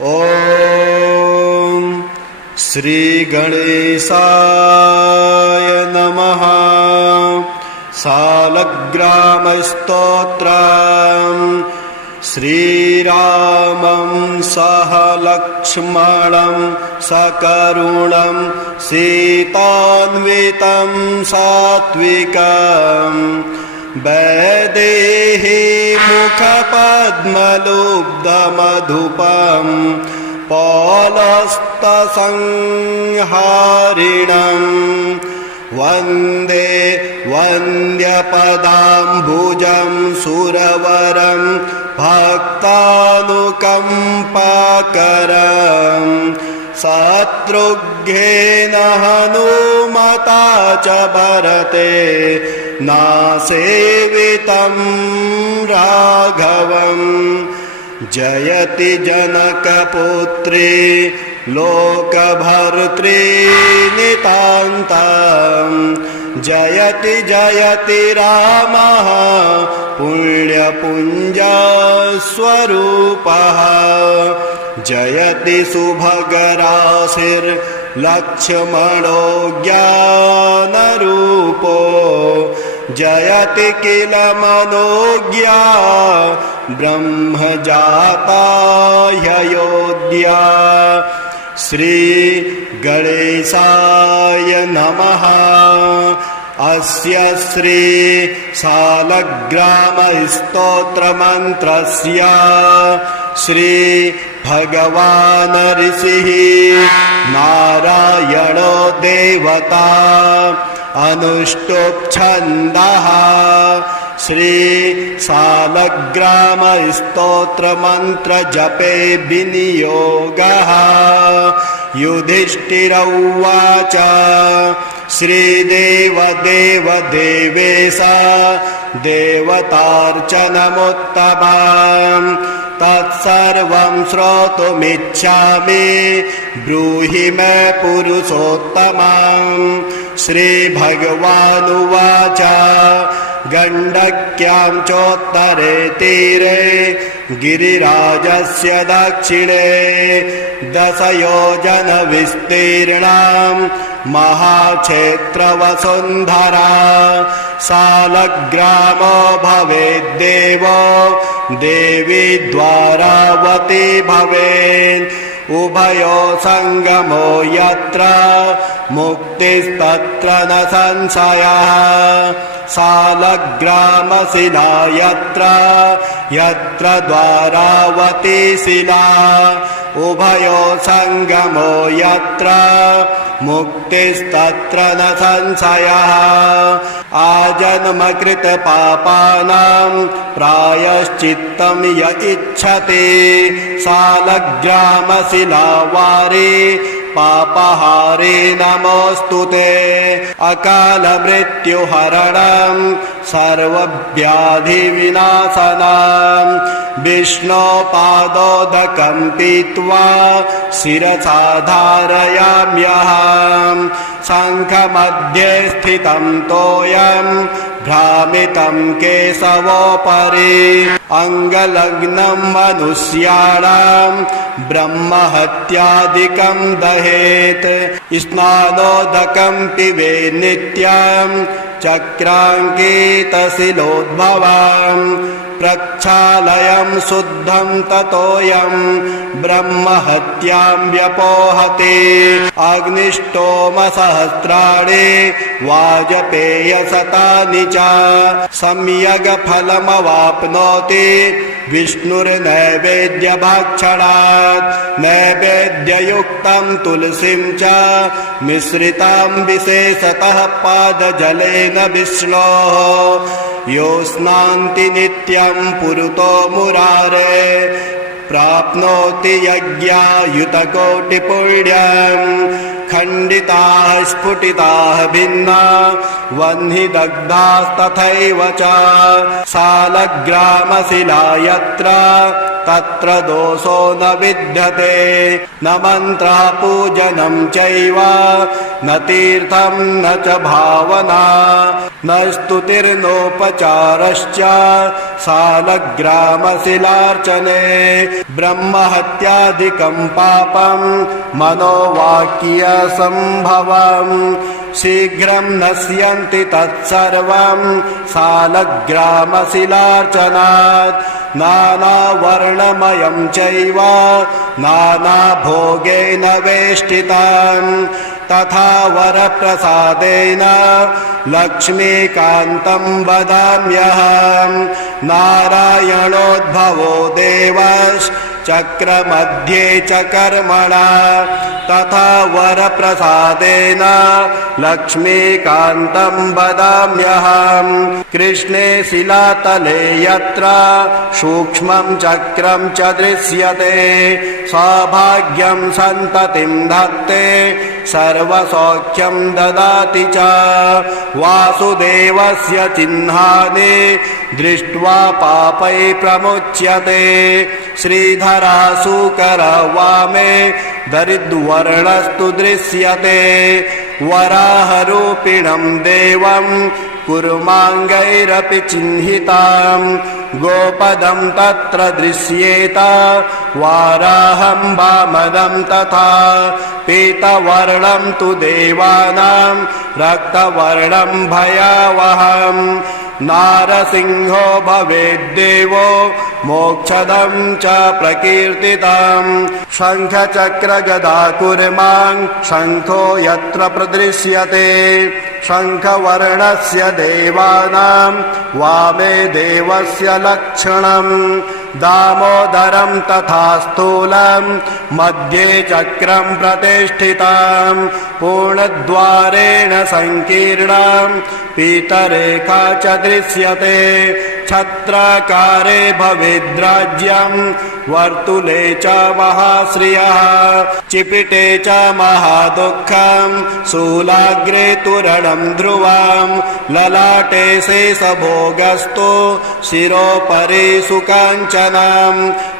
ॐ श्री गणेशाय नमः। सालग्रामस्तोत्रम्। श्रीरामं सह लक्ष्मणं सकरुणं सीतान्वितं सात्विकम् वैदेही मुखपद्मलुब्धमधुपम् पौलस्तसंहारिणम् वन्दे वन्द्यपदाम्बुजं सुरवरं भक्तानुकम्पाकरम् शत्रुघ्नेन हनुमता च भरते नासेवितं राघवम् जयति जनकपुत्री लोकभर्त्री नितान्तम् जयति जयति रामः पुण्यपुञ्जस्वरूपः जयति सुभगराशिर्लक्ष्मणो ज्ञानरूपो जयति किल मनोज्ञा ब्रह्मजाता ह्ययोध्या। श्री गणेशाय नमः। अस्य श्री सालग्रामस्तोत्रमन्त्रस्य श्री भगवान् ऋषिः नारायणो देवता अनुष्टुप् छन्दः। श्री सालग्रामस्तोत्रमन्त्र जपे विनियोगः। युधिष्ठिर उवाच श्रीदेव देव देवेश देवतार्चनमुत्तमम् तत्सर्वं श्रोतुमिच्छामि ब्रूहि मे पुरुषोत्तमम्। श्रीभगवानुवाच गण्डक्यां चोत्तरे तीरे गिरिराजस्य दक्षिणे 10 योजन विस्तीर्णां महाक्षेत्रवसुन्धरा सालग्रामो भवेद्देवो देवी द्वारावती भवेत् उभयो संगमो यत्र मुक्तिस्तत्र न संशयः सालग्रामशिला यत्र यत्र द्वारावती शिला उभयो संगमो यत्र मुक्तिस्तत्र न संशयः आजन्मकृत पापानां प्रायश्चित्तं य इच्छति सालग्रामशिलावारे पापहारे नमोऽस्तुते अकालमृत्युहरणं सर्वव्याधिविनाशनं विष्णोपादोदकं पीत्वा शिरसा धारयाम्यहम् शङ्खमध्ये स्थितं तोयं भ्रामितं केशवोपरि अङ्गलग्नं मनुष्याणां ब्रह्महत्यादिकं दहेत् स्नानोदकं पिबे नित्यं चक्राङ्कितशिलोद्भवम् प्रक्षालयं शुद्धं ततोऽयं ब्रह्महत्यां व्यपोहते अग्निष्टोमसहस्राणि वाजपेयशतानि च सम्यग्फलमवाप्नोति विष्णुर्नैवेद्यभक्षणात् नैवेद्ययुक्तं तुलसीं च मिश्रितां विशेषतः पादजलेन विष्णोः यो स्नान्ति नित्यं पुरुतो मुरारे प्राप्नोति यज्ञायुतकोटिपुण्यं खण्डिताः स्फुटिताः भिन्ना वह्निदग्धास्तथैव च सालग्रामशिला यत्र तत्र दोषो न विद्यते न मन्त्रः पूजनं चैव न तीर्थं न च भावना न स्तुतिर्नोपचारश्च सालग्रामशिलार्चने ब्रह्महत्यादिकं पापं मनोवाक्यसम्भवम् शीघ्रं नश्यन्ति तत्सर्वं सालग्रामशिलार्चनात् नानावर्णमयं चैव नानाभोगेन वेष्टितम् तथा वरप्रसादेन लक्ष्मीकान्तं वदाम्यहम् नारायणोद्भवो देवश्चक्रमध्ये च कर्मणा तथा वरप्रसादेन लक्ष्मीकान्तं वदाम्यहम् कृष्णे शिलातले यत्र सूक्ष्मं चक्रं च दृश्यते सौभाग्यं सन्ततिं धत्ते सर्वसौख्यं ददाति च वासुदेवस्य चिह्नानि दृष्ट्वा पापै प्रमुच्यते श्रीधरः शुकरः वामे दरिद्वर्णस्तु दृश्यते वराहरूपिणं देवं कुर्माङ्गैरपि चिह्निताम् गोपदं तत्र दृश्येत वाराहं वामदं तथा पीतवर्णं तु देवानां रक्तवर्णं भयावहम् नारसिंहो भवेद्देवो मोक्षदं च प्रकीर्तितम् शङ्खचक्रगदा कुर्मां शङ्खो यत्र प्रदृश्यते शङ्खवर्णस्य देवानां वामे देवस्य लक्षणम् दामोदरं तथा स्थूलं मध्ये चक्रं प्रतिष्ठितं पूर्णद्वारेण संकीर्णं पीतरेखा च दृश्यते छत्राकारे भवेद्राज्यं वर्तुले च महाश्रियः चिपिटे च महादुःखं शूलाग्रे तुरणं ध्रुवं ललाटे शेषभोगस्तु शिरोपरि सुकाञ्चनं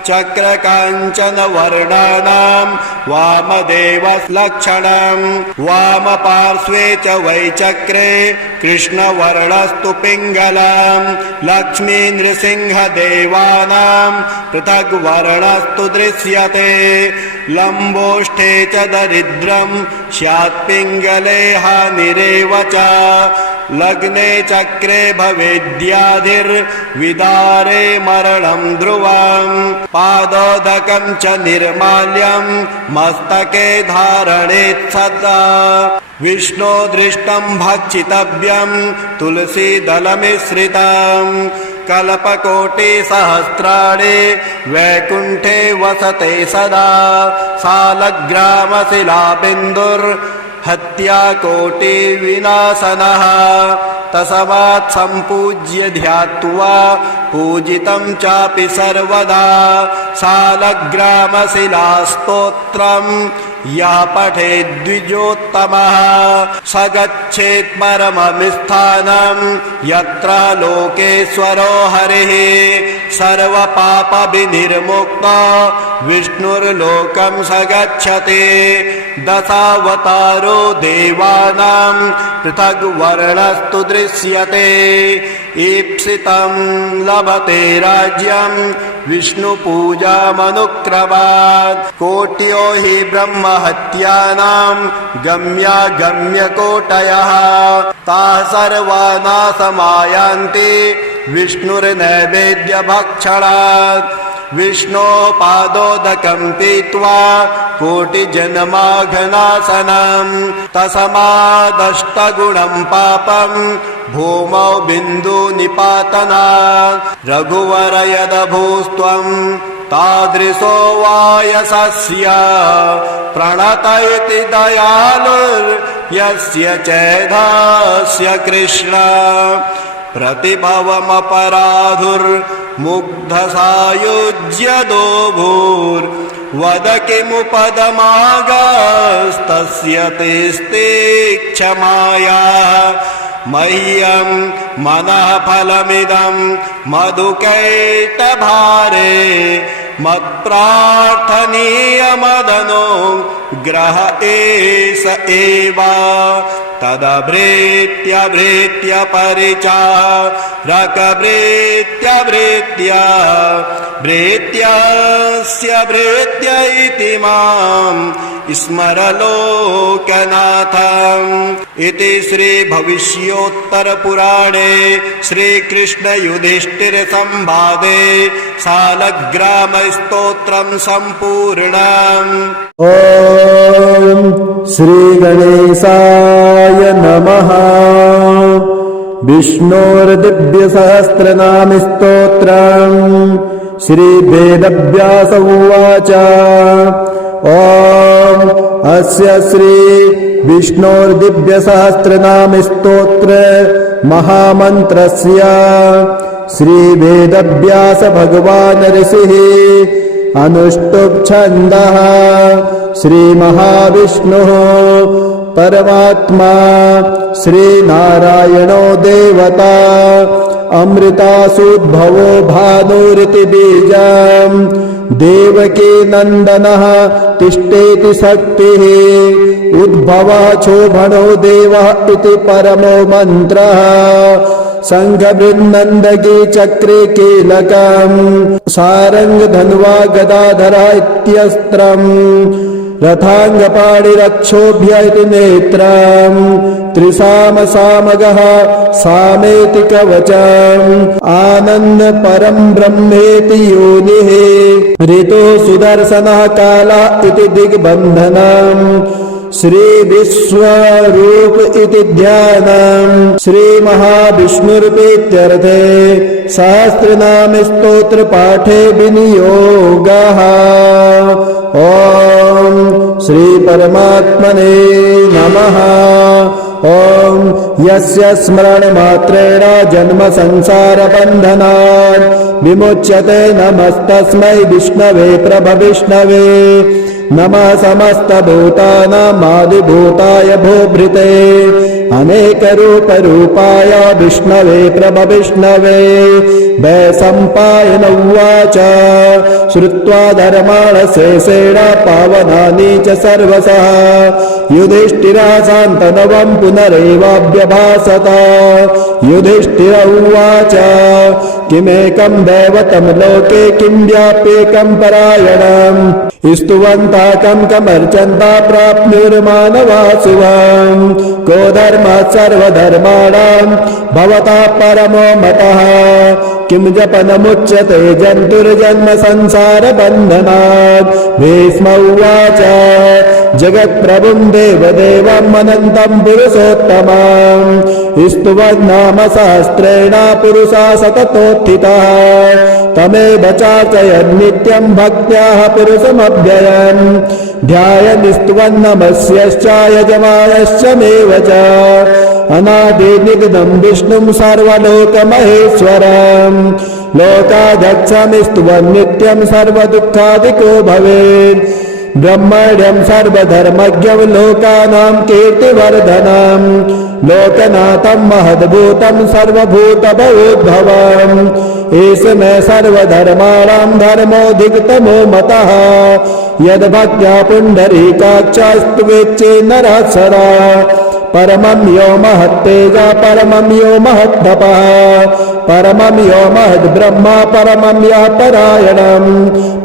चक्रकाञ्चनवर्णानां वामदेवलक्षणं वामपार्श्वे च वैचक्रे कृष्णवर्णस्तु पिङ्गलं लक्ष्मी नृसिंहदेवानां पृथग् वर्णस्तु दृश्यते लम्बोष्ठे च दरिद्रं स्यात् पिङ्गले हानिरेव च लग्ने चक्रे भवेद्याधिर्विदारे मरणं ध्रुवं पादोदकं च निर्माल्यं मस्तके धारणेत् सदा विष्णो दृष्टं भक्षितव्यं तुलसीदलमिश्रितं कल्पकोटिसहस्राणि वैकुण्ठे वसते सदा सालग्रामशिलाबिन्दुर्हत्या कोटिविनाशनः तस्मात् सम्पूज्य ध्यात्वा पूजितं चापि सर्वदा सालग्रामशिलास्तोत्रम् या पठेद्विजोत्तमः स गच्छेत् परमं यत्र लोकेश्वरो हरिः सर्वपापविनिर्मुक्तो विष्णुर्लोकं स गच्छति दशावतारो देवानां पृथग् वर्णस्तु दृश्यते ईप्सितं लभते राज्यं विष्णुपूजामनुक्रमात् कोट्यो हि ब्रह्महत्यानां गम्यागम्यकोटयः ताः सर्वा नाशमायान्ति विष्णुर्नैवेद्यभक्षणात् विष्णो पादोदकं पीत्वा कोटिजन्माघनाशनं तस्मादष्टगुणं पापं भूमौ बिन्दुनिपातनात् रघुवर यदभूस्त्वं तादृशो वायसस्य प्रणत इति दयालुर्यस्य चैधास्य कृष्ण प्रतिभवमपराधुर्मुग्धसायुज्य दोभूर्वद किमुपदमागस्तस्य तेस्ते क्षमाया मह्यं मनः फलमिदं मधुकैटभारे मत्प्रार्थनीयमदनो ग्रह एष एव तदभृत्य परिचारकभृत्य भृत्यस्य भृत्य इति मां स्मरलोकनाथम् इति श्री भविष्योत्तरपुराणे श्रीकृष्ण युधिष्ठिर संवादे सालग्रामस्तोत्रं सम्पूर्णम्। ॐ श्री गणेशाय नमः। विष्णोर्दिव्यसहस्रनामस्तोत्रम् श्री वेदव्यास उवाच। ॐ अस्य श्री विष्णोर्दिव्यसहस्रनामस्तोत्र महामन्त्रस्य श्री वेदव्यास भगवान् ऋषिः अनुष्टुप् छन्दः श्री महाविष्णुः परमात्मा श्री नारायणो देवता अमृतासूद्भवो भानुरिति बीजम् देवकी नन्दनः तिष्ठेति शक्तिः उद्भवः शोभनो देवः इति परमो मन्त्रः शङ्खबृन्नन्दगी चक्रे कीलकम् सारङ्ग धन्वा गदाधरा इत्यस्त्रम् रथाङ्गपाणिरक्षोभ्य इति नेत्रम् त्रिसामसामगः सामेति कवचम् आनन्द परं ब्रह्मेति योनिः ऋतु सुदर्शनः कालः इति दिग्बन्धनम् श्री विश्वरूप इति ध्यानम् श्री महाविष्णुरित्यर्थे सहस्रनाम स्तोत्र पाठे विनियोगः। ॐ श्री परमात्मने नमः। ॐ यस्य स्मरण मात्रेण जन्म संसार बन्धनात् विमुच्यते नमस्तस्मै विष्णवे प्रभविष्णवे नमः समस्तभूतानामादिभूताय भूभृते अनेकरूपरूपाय विष्णवे प्रभविष्णवे वैशम्पायन उवाच श्रुत्वा धर्माणशेषेण पावनानि च सर्वशः युधिष्ठिरः शान्तनवं पुनरेवाभ्यभाषत युधिष्ठिर उवाच किमेकं दैवतं लोके किं व्याप्येकं परायणम् स्तुवन्तः कमर्चन्तः प्राप्नुर्मानवा शुभम् को धर्मः सर्वधर्माणां भवतः परमो मतः किं जपनमुच्यते जन्तुर्जन्म संसार बन्धनात् भीष्म उवाच जगत्प्रभुं देवदेवम् अनन्तं पुरुषोत्तमम् स्तुवन्नाम सहस्रेण पुरुषः सततोत्थितः तमेव चार्चयन् नित्यं भक्त्याः पुरुषमव्ययम् ध्यायन् स्तुवन्नमस्यश्च यजमानश्च मेव च अनादिनिधनं विष्णुं सर्वलोकमहेश्वरम् लोकाध्यक्षं स्तुवन् नित्यं सर्वदुःखादिको भवेत् ब्रह्मण्यं सर्वधर्मज्ञं लोकानां कीर्तिवर्धनम् लोकनाथं महद्भूतं सर्वभूतभवोद्भवम् एष मे सर्वधर्माणां धर्मोऽधिकतमो मतः यद्भक्त्या पुण्डरीकाक्षस्तुवेच्चे नरः सदा परमं यो महत्तेजा परमं यो महत्तपः परमं यो महद्ब्रह्मा परमं यः परायणम्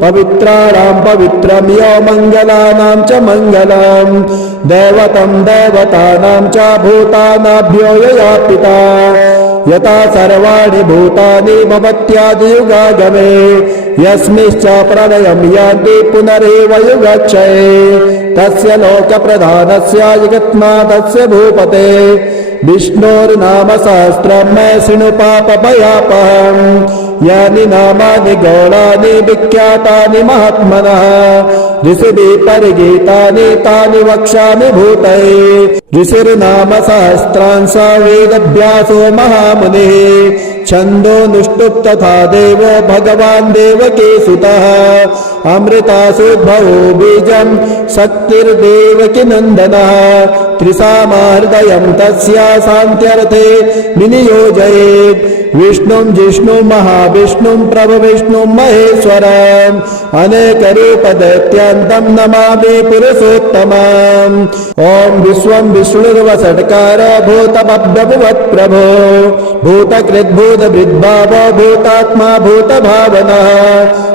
पवित्राणां पवित्रं यो मङ्गलानां च मङ्गलम् दैवतं दैवतानां च भूतानाभ्यो यया पिता यथा सर्वाणि भूतानि भवत्यादियुगागमे यस्मिश्च प्रलयं यान्ति पुनरेव युगक्षये तस्य लोकप्रधानस्य जगन्नाथस्य भूपते विष्णोर्नाम सहस्रं मे शृणु पापभयापहम् यानि नामानि गौणानि विख्यातानि महात्मनः ऋषिभिः परिगीतानि तानि वक्ष्यामि भूतये ऋषिर्नाम सहस्रांश वेदव्यासो महामुनिः छन्दोऽनुष्टुप् तथा देवो भगवान् देवकी सुतः अमृतासूद्भवो बीजं शक्तिर्देवकी नन्दनः त्रिसामहृदयं तस्य शान्त्यर्थे विनियोजयेत् विष्णुं जिष्णुं महाविष्णुं प्रभविष्णुं महेश्वरम् अनेकरूपदैत्यान्तं नमामि पुरुषोत्तमम् ॐ विश्वं विष्णुर्वषट्कार भूतमभ्यभुवत्प्रभो भूतकृद्भूतभृद्भावो भूतात्मा भूतभावनः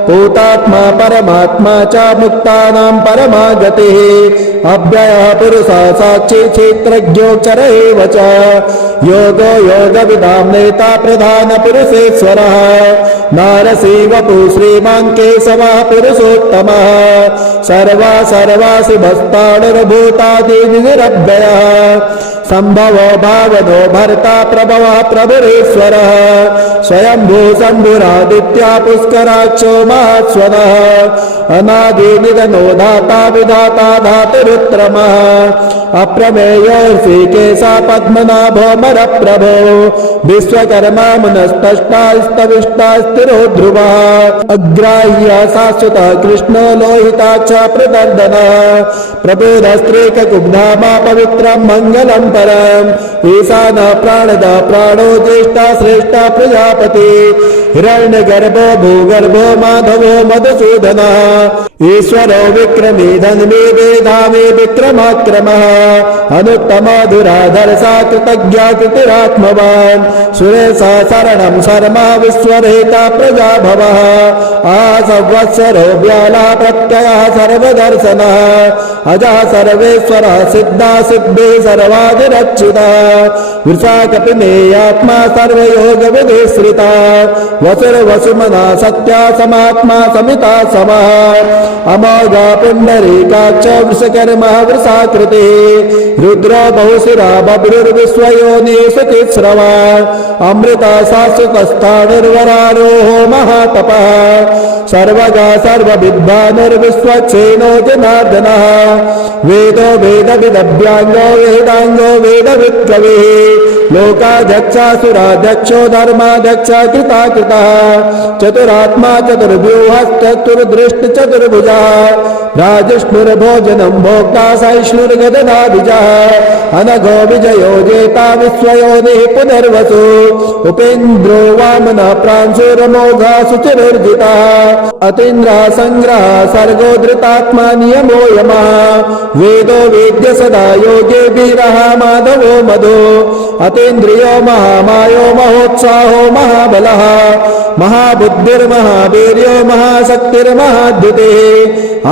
भूतात्मा परमात्मा च मुक्तानां परमा गतिः अव्ययः पुरुषः साक्षी क्षेत्रज्ञोऽक्षर एव च योगो योगविदां नेता प्रधानपुरुषेश्वरः नारसिंहवपु श्रीमान् केशवः पुरुषोत्तमः सर्वासुभस्ताणुर्भूतादिनिरव्ययः सम्भवो भावनो भर्ता प्रभवः प्रभुरेश्वरः स्वयंभू शम्भुरादित्या पुष्कराक्षो महास्वनः अनादिनिधनो धाता विधाता धातुरुत्तमः अप्रमेयो ऋषिकेशा पद्मनाभोमर प्रभो विश्वकर्मा मुनस्तष्टा स्तविष्टा स्थिरो ध्रुवः अग्राह्य शाश्वतः कृष्णो लोहिताक्ष प्रदर्दनः प्रबोधस्त्रीककुब्धामा पवित्रं मङ्गलं परम् ईशान प्राणद प्राणो ज्येष्ठा श्रेष्ठा प्रजापति हिरण्यगर्भो भूगर्भो माधवो मधुसूदनः ईश्वरो विक्रमी धन्वी वेधामी विक्रमाक्रमः अनुत्तमधुराधरसा कृतज्ञा कृतिरात्मवान् सुरेशा शरणं शर्मा विश्वरेता प्रजाभवः आसंवत्सरो व्याला प्रत्ययः सर्वदर्शनः अजः सर्वेश्वरः सिद्धा सिद्धि सर्वादिरक्षितः वृषाकपिनेयात्मा सर्वयोगविधिश्रिता वसुर्वसुमना सत्या समात्मा समिता समः अमोघा पुण्डरीकाक्ष वृषकर्मा वृषाकृतिः रुद्रो बहुशिरा बभ्रुर्विश्वयोनिषु तिस्रवा अमृता शाश्वतस्थाणुर्वरारोहो महातपः सर्वगा सर्वविद्वानुर्विश्वक्षेणो जनार्दनः वेदो वेदविदभ्याङ्गो वेदाङ्गो वेदवित्कविः लोकाध्यक्षासुराध्यक्षो धर्माध्यक्ष कृताकृतः चतुरात्मा चतुर्व्यूहश्चतुर्दृष्टचतुर्भुजः राजिष्णुर्भोजनं भोक्ता सहिष्णुर्गदनाभिजः अनघो विजयो जेता विश्वयोनिः पुनर्वसु उपेन्द्रो वामनः प्रांशुरमोघा शुचिर्जितः अतीन्द्रः सङ्ग्रहः सर्गो धृतात्मा नियमो यमः वेदो वेद्य सदा योगे वीरः माधवो मधु अतीन्द्रियो महामायो महोत्साहो महाबलः महाबुद्धिर्महावीर्यो महाशक्तिर्महाद्युतिः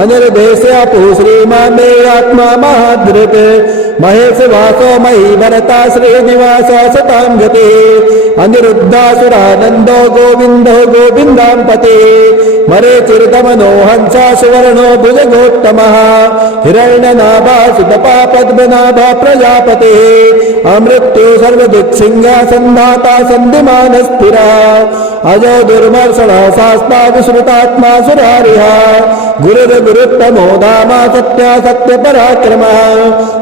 अनिर्देश्यापु श्रीमान् मे आत्मा महाधृत् महेश वासो मयि भरता श्रीनिवास सतां गतिः अनिरुद्धासुरानन्दो गोविन्दो गोविन्दाम्पतिः मरेचिर्दमनो हंसा सुवर्णो भुजगोत्तमः हिरण्यनाभा सुतपा पद्मनाभा प्रजापतिः अमृत्यु सर्वदिक्सिंहासन्धाता सन्धिमान् स्थिरः अजो दुर्मर्षणः शास्ता विस्मृतात्मा सुरारिः गुरुर्गुरुत्तमो धामा सत्या सत्यपराक्रमः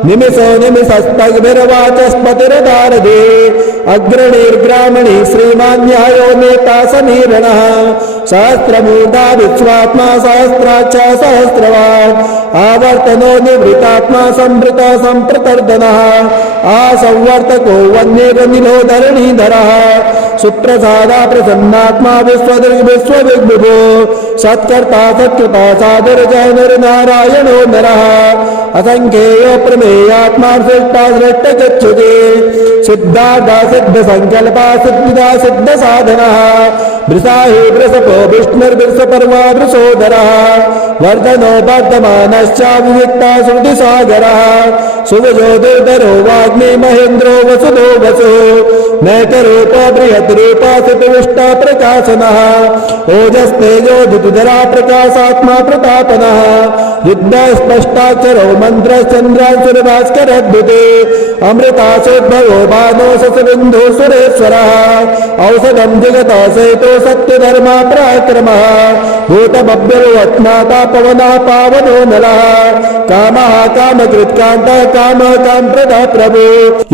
निमिषो निमिषस्तग्भिर्वाचस्पतिर्दारदे अग्रणीर्ग्रामणी श्रीमान् न्यायो नेता समीरणः सहस्रमूर्धा विश्वात्मा सहस्राक्ष सहस्रवान् आवर्तनो निवृतात्मा संवृत सम्प्रतर्दनः आसंवर्तको वन्येर्निलो धरणीधरः सुप्रसादा प्रसन्नात्मा विश्वविग्विभो सत्कर्ता सत्कृता साधुर्जयनुर्नारायणो नरः असंख्येयो प्रमेयात्मा श्रेष्ठा श्रेष्ठ गच्छति सिद्धार्था सिद्ध संकल्पा सिद्धिदा सिद्ध साधनः वृषाहि वृषपो विष्णुर्वृषपर्वा वृषोदरः वर्धनो वर्धमानश्च विविक्ता श्रुतिसागरः सुभजो दुर्धरो वाग्मी महेन्द्रो वसुदो वसुः नैकरूपो बृहद्रूपा सितविष्टा प्रकाशनः ओजस्तेजो धृतधरा प्रकाशात्मा प्रतापनः युद्धस्पष्टाक्षरो मन्त्रश्चन्द्रांशुर्भास्करद्युते अमृतासोद्भवो भानो ससबिन्धु सुरेश्वरः औषधं जगतः सहितो सत्यधर्मा पराक्रमः भूतमभ्यवत्माता पवनः पावनो नलः कामः कामकृत्कान्तः कामः कामप्रदः प्रभु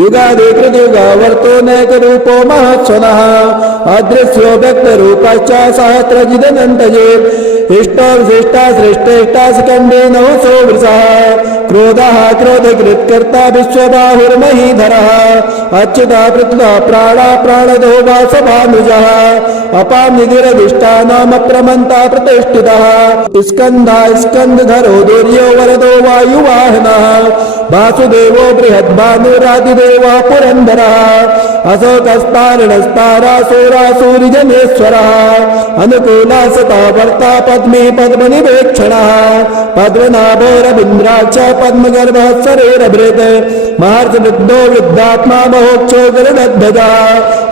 युगादिकृतयुगावर्तो नैकरूपो महत्स्वनः अदृश्यो व्यक्तरूपश्च सहस्रजिदनन्तये इष्टो विशिष्टा श्रेष्ठेष्टा स्कंदे नवसो वृषः क्रोधः क्रोधकृत्कर्ता विश्वबाहुर्महीधरः अच्युता पृथ्वा प्राणा प्राणदो वासभानुजः अपां निधिरधिष्ठानमप्रमन्ता प्रतिष्ठितः स्कन्धा स्कन्धधरो दुर्यो वरदो वायुवाहनः वासुदेवो बृहद्भानुरादिदेवः पुरन्दरः अशोकस्तारणस्तारासुरासूरिजनेश्वरः अनुकूला सता वर्ता पद्मे पद्मनिवेक्षणः पद्मनाभोरविन्द्राक्ष पद्मगर्भः शरीरभृत् महर्षवृद्धो वृद्धात्मा महोक्षो गरुडध्वजः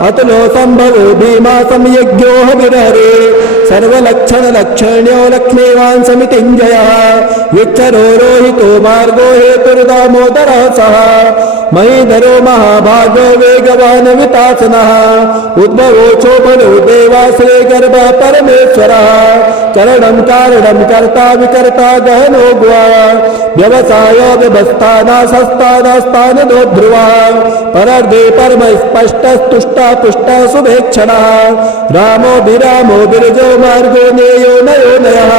अतुलो सम्भवो भीमा संयज्ञो हविर्हरे सर्वलक्षणलक्षण्यो लक्ष्मीवान् समितिञ्जयः विक्षरो रोहितो मार्गो हेतुर्दामोदरः सः महीधरो महाभागो वेगवान् वितासनः उद्भवो चोपनो देवाश्रे गर्भ परमेश्वरः करणं कारणं कर्ता विकर्ता गहनो गुहा व्यवसायो व्यवस्थाना सस्तानास्तानदो ध्रुवा परर्धे परम स्पष्टस्तुष्टा पुष्टा शुभेक्षणः रामो विरामो विरजो मार्गो नेयो नयो नयः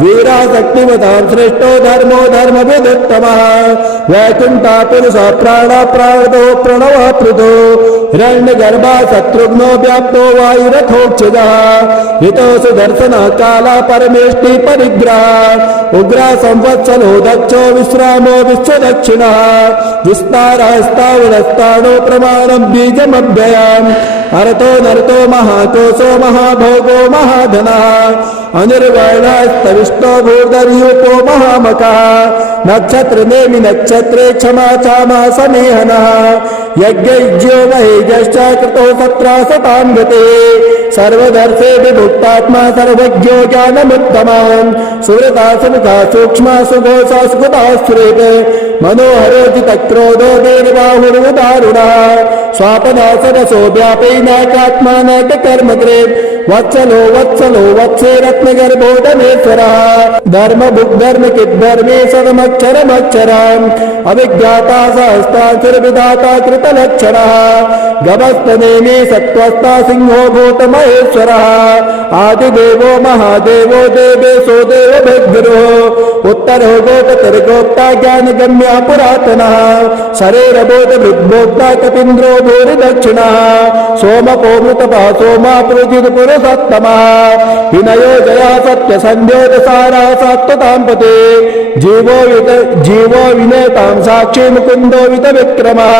वीराशक्तिमतां श्रेष्ठो धर्मो धर्मविदुत्तमः वैकुण्ठा पुरुषः प्राणा प्राणदो प्रणवः पृथो हिरण्यगर्भा शत्रुघ्नो व्याप्तो वायुरथोक्षितः ऋतो सुदर्शनः काला परमेष्टि परिग्रह उग्रा संवत्सरो दक्षो विश्रामो विश्वदक्षिणः विस्तारस्तावरस्ताणो प्रमाणं बीजमव्ययम् अर्थो नर्तो महाकोशो महाभोगो महाधनः अनिर्वर्णस्तविष्टो भूर्धर्यूपो महामकः नक्षत्र नेमि नक्षत्रे क्षमा चामा समेहनः यज्ञज्यो महेजश्च कृतो सत्रासतां गते सर्वदर्शे विभुक्तात्मा सर्वज्ञो ज्ञानमुत्तमान् सुहृता सुमुखा सूक्ष्मा सुघोषा सुगता सुरेत मनोहरो जितक्रोधो वीरबाहुरुदारुणः स्वापनासरसो व्यापैनाकात्मा नाककर्मकृत् वत्सलो वत्सलो वत्से रत्नगर्भो धनेश्वरः धर्मभुग्धर्मकिद्धर्मे सदमक्षरमक्षराम् अभिज्ञाता सहस्तासुरविधाता कृतलक्षणः गभस्तनेमि सत्त्वस्था सिंहो भूतमहेश्वरः आदिदेवो महादेवो देवेशो देवभिर्गुरुः उत्तरो गोपतिर्गोप्ता ज्ञानगम्या पुरातनः शरीरबोधभृद्भोक्ता कपीन्द्रो भूरिदक्षिणः सोमपो मृतपः सोमा पुरुषोत्तमः विनयो जया सत्यसन्ध्योदसारा सात्वतां पते जीवो विनेतां साक्षी मुकुन्दो वितविक्रमः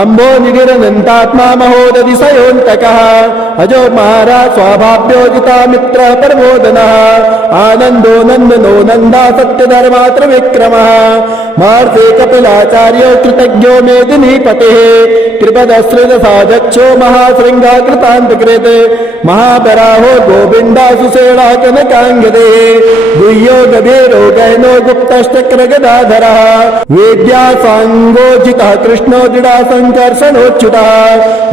अम्बो निगिरनन्तात्मा महोदधि सयोऽन्तकः अजो महाराज स्वाभाव्योजिता मित्र प्रबोधनः आनन्दो नन्दनो नन्दा सत्यधर्मा त्रिविक्रमः महर्षि कपिलाचार्यो कृतज्ञो मेदिनीपतिः त्रिपदश्रितसाधक्षो महाशृङ्गा कृतान्तकृत् महाबराहो गोविन्दा सुषेणा कनकाङ्गदे गुह्यो गभीरो गहनो गुप्तश्चक्रगदाधरः वेद्यासाङ्गोजितः कृष्णो दृढा सङ्कर्षणोच्युतः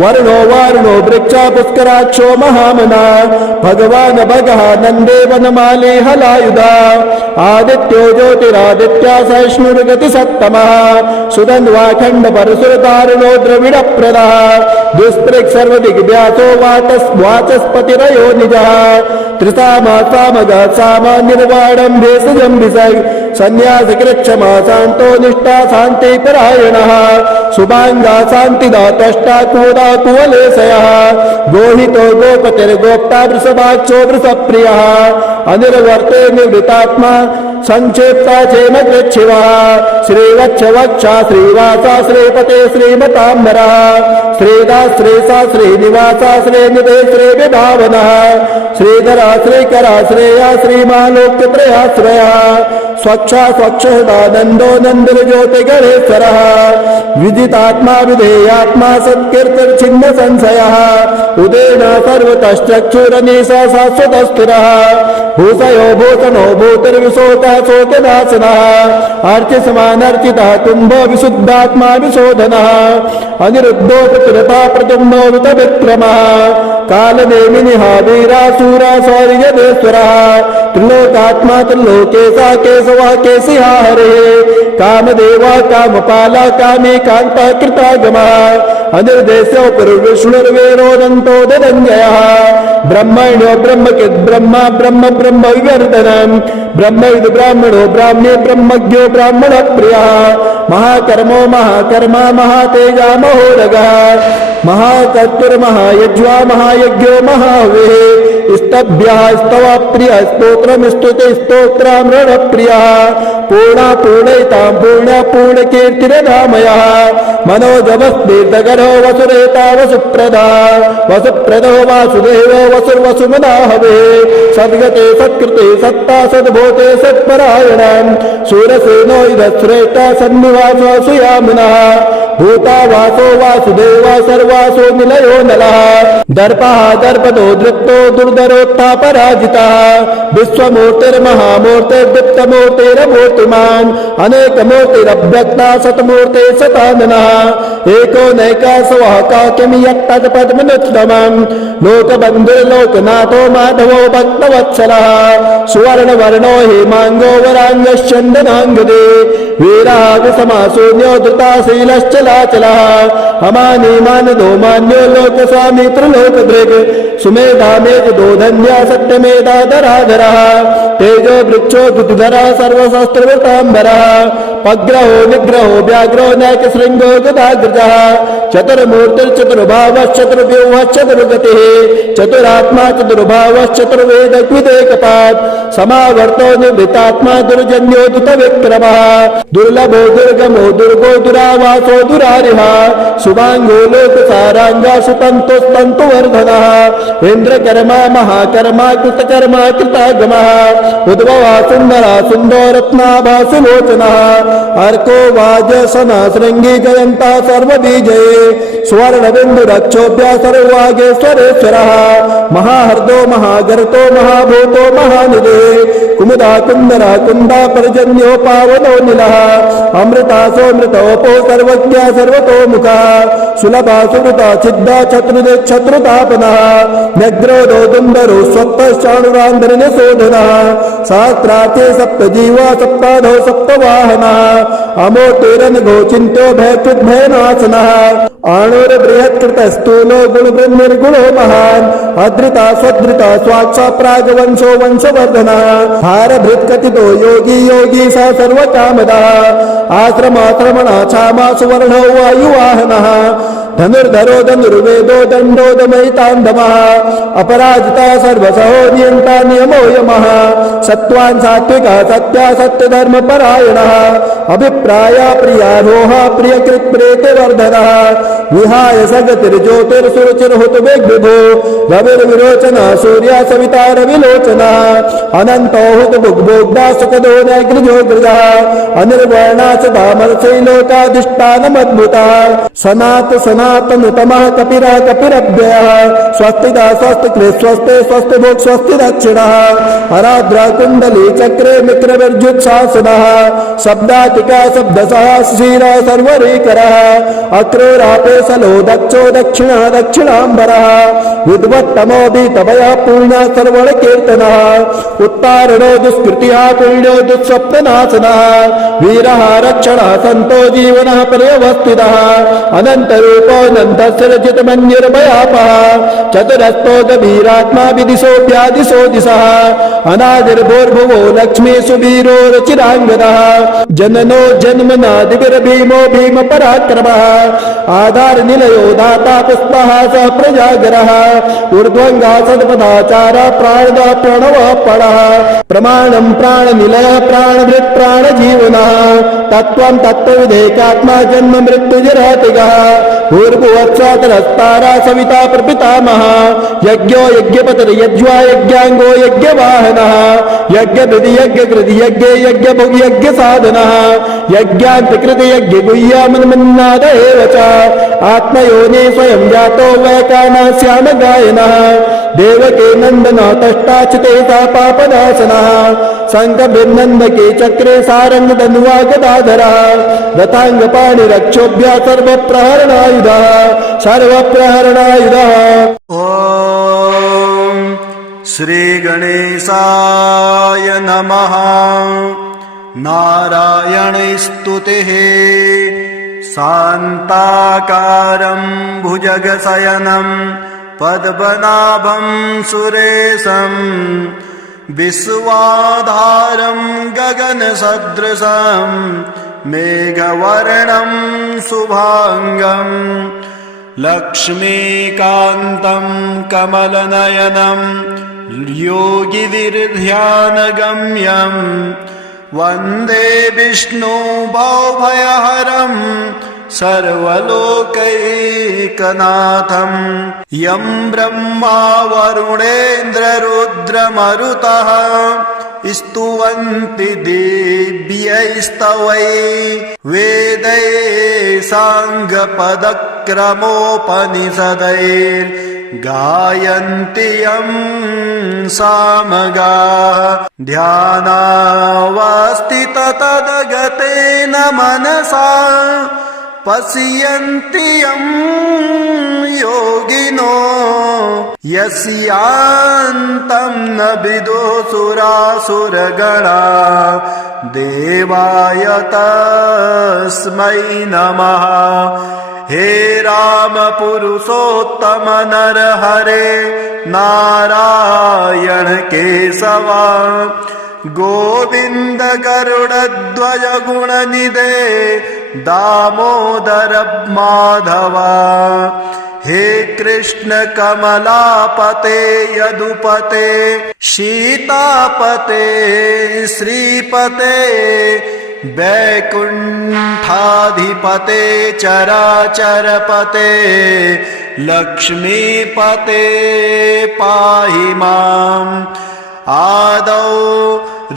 वर्णो वारुणो वृक्षा पुष्कराक्षो महामना भगवान् भगः नन्दे वनमाली हलायुधा आदित्यो ज्योतिरादित्या सहिष्णुर्गतिसत्तमः सुदन्वाखण्ड परशुरतारुणो द्रविडप्रदः दुष्पृक् सर्वदिग्व्यासो वाचस्पतिरयो निजः त्रिसामा सामगः सामा निर्वाणं भेषजं विसर्ग सन्न्यासकृच्छमा शान्तो निष्ठा शान्तिपरायणः शुभाङ्गा शान्तिदातष्टा कुवदा कुवलेशयः गोहितो गोपतिर्गोप्ता वृषभाक्षो वृषप्रियः अनिर्वर्ते निवृतात्मा संक्षेप्ता क्षेमकृच्छिवः श्रीवत्सवक्षा श्रीवासा श्रीपते श्रीमताम्बरः श्रीदा श्रीसा श्रीनिवासा श्रीनिधे श्रीविभावनः श्रीधरा श्रीकरा श्रेया श्रीमालोक्यत्रयाश्रयः स्वच्छा स्वच्छदानन्दो नन्दज्योतिगणेश्वरः विदितात्मा विधेयात्मा सत्कीर्तिर्छिन्न संशयः उदेन सर्वतश्चक्षुरनीशा शाश्वतस्थिरः भूषयो भूषणो भूतिर्विशोकः शोकनाशनः अर्चिसमानर्चितः कुम्भो विशुद्धात्मा विशोधनः अनिरुद्धो प्रतिरता प्रद्युम्नो वितविक्रमः कालनेमिनिः वीरासूरा सौर्यदेश्वरः त्रिलोकात्मा त्रिलोकेशा केशवः केशिहा हरिः कामदेवा कामपाला कामी कान्ता कृतागमः अनिर्देश्यो पुरुर्विष्णुर्वेरोदन्तो ददञ्जयः ब्रह्मण्यो ब्रह्मकिद् ब्रह्म ब्रह्म ब्रह्म विवर्धनम् ब्रह्म इति ब्राह्मणो ब्राह्मणे ब्रह्मज्ञो ब्राह्मण प्रियः महाकर्मो महाकर्मा महातेजा महोरगः महाकर्तुर्महायज्वा महायज्ञो महाहविः स्तभ्यः स्तवा प्रियः स्तोत्रम् स्तुते स्तोत्रामृण प्रियः पूर्णा पूर्णयितां पूर्णा पूर्णकीर्तिरधामयः मनोजवस्तीर्थकरो वसुरेता वसुप्रदा वसुप्रदो वासुदेवो वसुर्वसुमदाहवे सद्गते सत्कृते सत्ता सद्भूते सत्परायणम् सूरसेनो इदश्रेष्ठा सन्निवासो सुयामुनः भूता वासो वासुदेवा सर्वासो निलयो नलः दर्पः दर्पदो दृप्तो दुर्धरोत्थापराजितः विश्वमूर्तिर्महामूर्तिर्दीप्तमूर्तिरमूर्तिमान् अनेकमूर्तिरभ्यक्ता सतमूर्ते सताननः एको नैकासवः काकिमियत्तत्पद्मनुत्तमम् लोकबन्धुर्लोकनाथो माधवो भक्तवत्सलः सुवर्णवर्णो हेमाङ्गो वराङ्गश्चन्दनाङ्गदे वीरः विषमाशून्यो धृताशीलश्चलाचलः अमानीमानदो मान्यो लोकस्वामी त्रिलोकदृक् सुमेधा मेघदो धन्या सत्यमेधा धराधरः तेजो वृक्षो दुतिधरः सर्वशस्त्रवृताम्बरः पग्रहो निग्रहो व्याघ्रो नैकशृङ्गो गदाग्रजः चतुर्मूर्तिर्चतुर्भावश्चतुर्व्यूहश्चतुर्गतिः चतुरात्मा चतुर्भावश्चतुर्वेदग्विदेकपात् समावर्तो निवृत्तात्मा दुर्जन्योदितविक्रमः दुर्लभो दुर्गमो दुर्गो दुरावासो दुरारिः शुभाङ्गो लोकसाराङ्गा सुतन्तुस्तन्तुवर्धनः इन्द्रकर्मा महाकर्मा कृतकर्मा कृतागमः उद्भवा सुन्दरा सुन्दो रत्नाभा सुलोचनः अर्को वाजसना शृङ्गी जयन्ता सर्वबीजये स्वर्णबिन्दुरक्षोभ्य सर्ववागेश्वरेश्वरः महाहर्दो महागर्तो महाभूतो महानिधे कुमुदा कुन्दरा कुन्दा पर्जन्यो पावनो निलः अमृतासोऽमृतोपो सर्वज्ञा सर्वतोमुखः सुलभा सुकृता छिद्दा शत्रुतापनः न्यग्रोधो दुन्दरो स्वत्तश्चाणुरान्धरनिशोधनः सहस्रार्थे सप्तजीवा सप्ताधो सप्तवाहनः अमोतेरनघो चिन्त्यो भयकृद्भयनाशनः आणोर्बृहत्कृत स्थूलो गुणबृन्निर्गुणो महान् अधृता स्वधृता स्वाक्षा प्रागवंशो वंशवर्धनः भारभृत्कथितो योगी योगी स सर्वकामदः आश्रमाश्रमणा क्षामा सुवर्णो वायुवाहनः धनुर्धरो धनुर्वेदो दण्डो दमयितान्दमः अपराजिता सर्वसहो नियन्ता नियमो यमः सत्त्वान् सात्विका सत्या सत्यधर्मपरायणः अभिप्राया प्रियारोह प्रियकृत्प्रेतिवर्धनः विहाय सगतिर्ज्योतिर्सुरुचिर्हुतवेग्विभो रविर्विरोचनः सूर्या सविता रविलोचनः अनन्तो हुतभुग्भोग्धा सुखदो नैग्रजोग्रजः अनिर्वर्णा सदामर्शैलोकाधिष्ठानमद्भुतः सनातनुतमः कपिरः कपिरभ्ययः स्वस्तिदा स्वस्तिकृत् स्वस्ते स्वस्तिभुक् स्वस्ति दक्षिणः हराद्रा कुण्डली चक्रे मित्रविर्जुत्सासनः शब्दातिका शब्दसः शिशिरः सर्वरीकरः अक्रोरापेशलो दक्षो दक्षिणः दक्षिणाम्बरः विद्वत्तमो भीतभयः पूर्णः सर्वणकीर्तनः उत्तारणो दुष्कृतिः पुण्यो दुःस्वप्ननाशनः वीरः रक्षणः सन्तो जीवनः पर्यवस्थितः अनन्तरूपोऽनन्तस्थिरजितमन्युर्भयापः चतुरस्तो गभीरात्मा विदिशोऽप्यादिशो दिशः अनादिर्भोर्भुवो लक्ष्मी सुवीरो रुचिराङ्गदः जननो जन्मनादिभिर्भीमो भीमपराक्रमः आधारनिलयो दाता पुष्पः सः प्रजागरः ऊर्ध्वङ्गा सद्पदाचारः प्राणदः प्रणवः पणः प्रमाणं प्राणनिलयः प्राणभृत् प्राणजीवनः तत्त्वं तत्त्वविधेकात्मा जन्म मृत्युजरातिगः भूर्भुवत्सातरस्तारा सविता प्रपितामहः यज्ञो यज्ञपतिर्यज्वा यज्ञाङ्गो यज्ञवाहनः यज्ञविधि यज्ञकृति यज्ञे यज्ञभुग् यज्ञसाधनः यज्ञान्तिकृति यज्ञगुह्यामन्मन्नाद एव च आत्मयोनि स्वयं जातो वैकानस्यामगायनः देवके नन्दन तष्टाचिते सा पापनाशनः शङ्खभिर्नन्दके चक्रे सारङ्गधनुवा गदाधरः रथाङ्गपाणिरक्षोभ्यः सर्वप्रहरणायुधः सर्वप्रहरणायुधः ॐ श्रीगणेशाय नमः। नारायणस्तुतिः शान्ताकारं भुजगशयनं पद्मनाभं सुरेशं विश्वाधारं गगनसदृशं मेघवर्णं शुभांगं लक्ष्मीकान्तं कमलनयनं योगिविर्ध्यानगम्यं वन्दे विष्णुभवभयहरं सर्वलोकैकनाथं यं ब्रह्मा वरुणेन्द्ररुद्रमरुतः स्तुवन्ति दिव्यैस्तवैः वेदैः साङ्गपदक्रमोपनिषदैर्गायन्ति यं सामगाः ध्यानावस्थिततद्गतेन मनसा पश्यन्ति यं योगिनो यस्यान्तं न विदुषुरासुरगणा देवाय तस्मै नमः। हे राम पुरुषोत्तम नरहरे नारायण केशवा गोविन्द गरुडध्वज गुणनिधे दामोदर माधवा। हे कृष्ण कमलापते यदुपते सीतापते श्रीपते वैकुण्ठाधिपते चराचरपते लक्ष्मीपते पाहि माम्। आदौ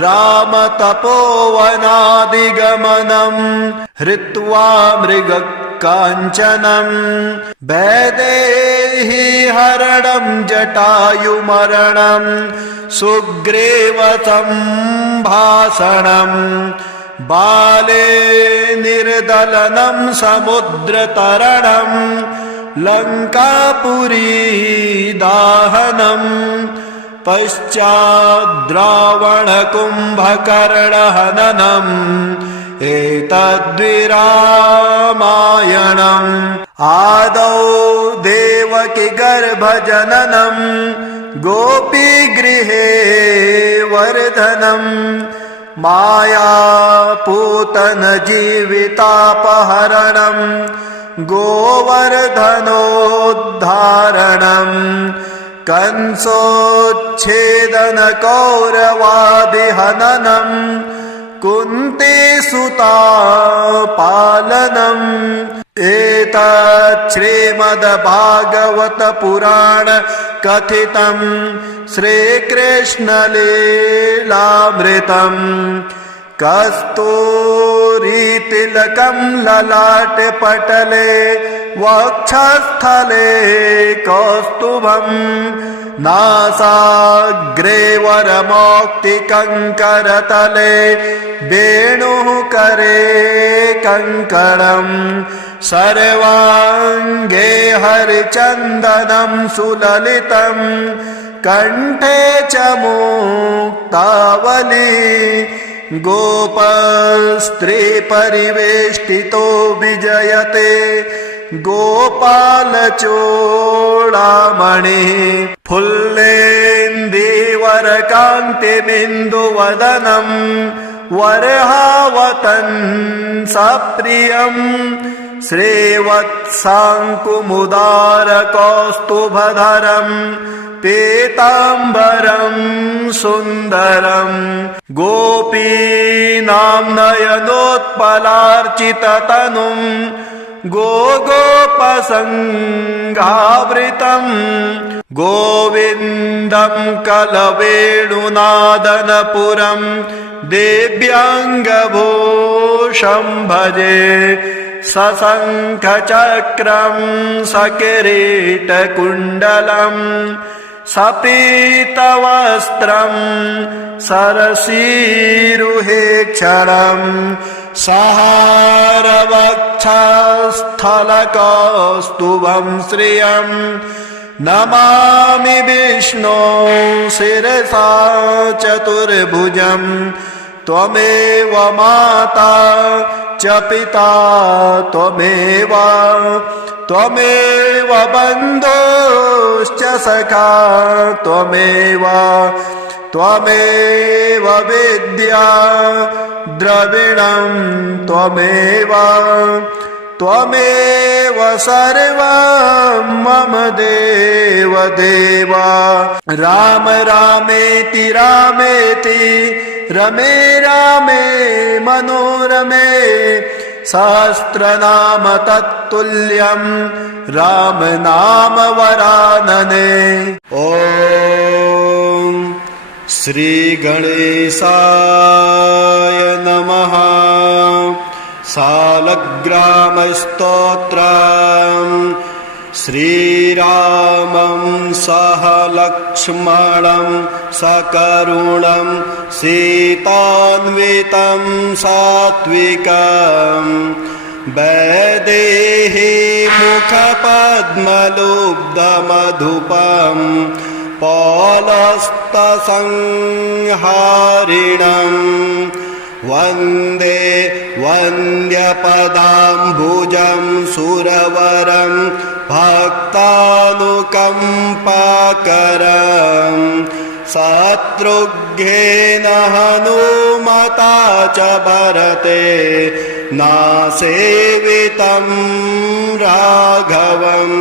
रामतपोवनादिगमनं हृत्वा मृगकाञ्चनं वैदेही हरणं जटायुमरणं सुग्रीवसम्भाषणं बाले निर्दलनं समुद्रतरणं लङ्कापुरी दाहनं पश्चाद्रावणकुम्भकर्णहननम् एतद्विरामायणम्। आदौ देवकी गर्भजननं गोपीगृहे वर्धनं मायापूतन जीवितापहरणं गोवर्धनोद्धारणम् कंसोच्छेदन कौरवादिहननं कुन्तीसुता पालनम् एतत् श्रीमद्भागवत पुराण कथितं श्रीकृष्णलीलामृतम्। कस्तूरीतिलकं ललाटे पटले वक्षस्थले कौस्तुभं नासाग्रे वरमौक्तिकङ्करतले वेणुः करे कङ्कणम् सर्वाङ्गे हरिचन्दनं सुललितं कण्ठे च मुक्तावली गोपस्त्री परिवेष्टितो विजयते गोपालचूडामणिः फुल्लेन्दीवरकान्तिबिन्दुवदनं वरहावतन् सप्रियं श्रीवत्साङ्कुमुदारकौस्तुभधरं पीताम्बरं सुन्दरं गोपीनां नयनोत्पलार्चिततनुं गोगोपसङ्घावृतं गोविन्दं कलवेणुनादनपुरं दिव्याङ्गभूषं भजे सशङ्खचक्रं सकिरीटकुण्डलं सपीतवस्त्रं सरसीरुहेक्षणं सहारवक्षस्थलकौस्तुभं श्रियं नमामि विष्णो शिरसा चतुर्भुजं त्वमेव माता च पिता त्वमेव त्वमेव बन्धुश्च सखा त्वमेव त्वमेव विद्या द्रविणं त्वमेव त्वमेव सर्वं मम देव देव राम रामेति रामेति रमे रामे मनोरमे सहस्रनाम तत्तुल्यं राम नाम वरानने। ॐ श्री गणेशाय नमः। सालग्रामस्तोत्रम् श्रीरामं सह लक्ष्मणं सकरुणं सीतान्वितं सात्विकं वैदेही मुखपद्मलुब्धमधुपं पौलस्तसंहारिणम् वन्दे वन्द्यपदाम्बुजं सुरवरं भक्तानुकम्पाकरं शत्रुघ्नेन हनुमता च भरते नासेवितं राघवम्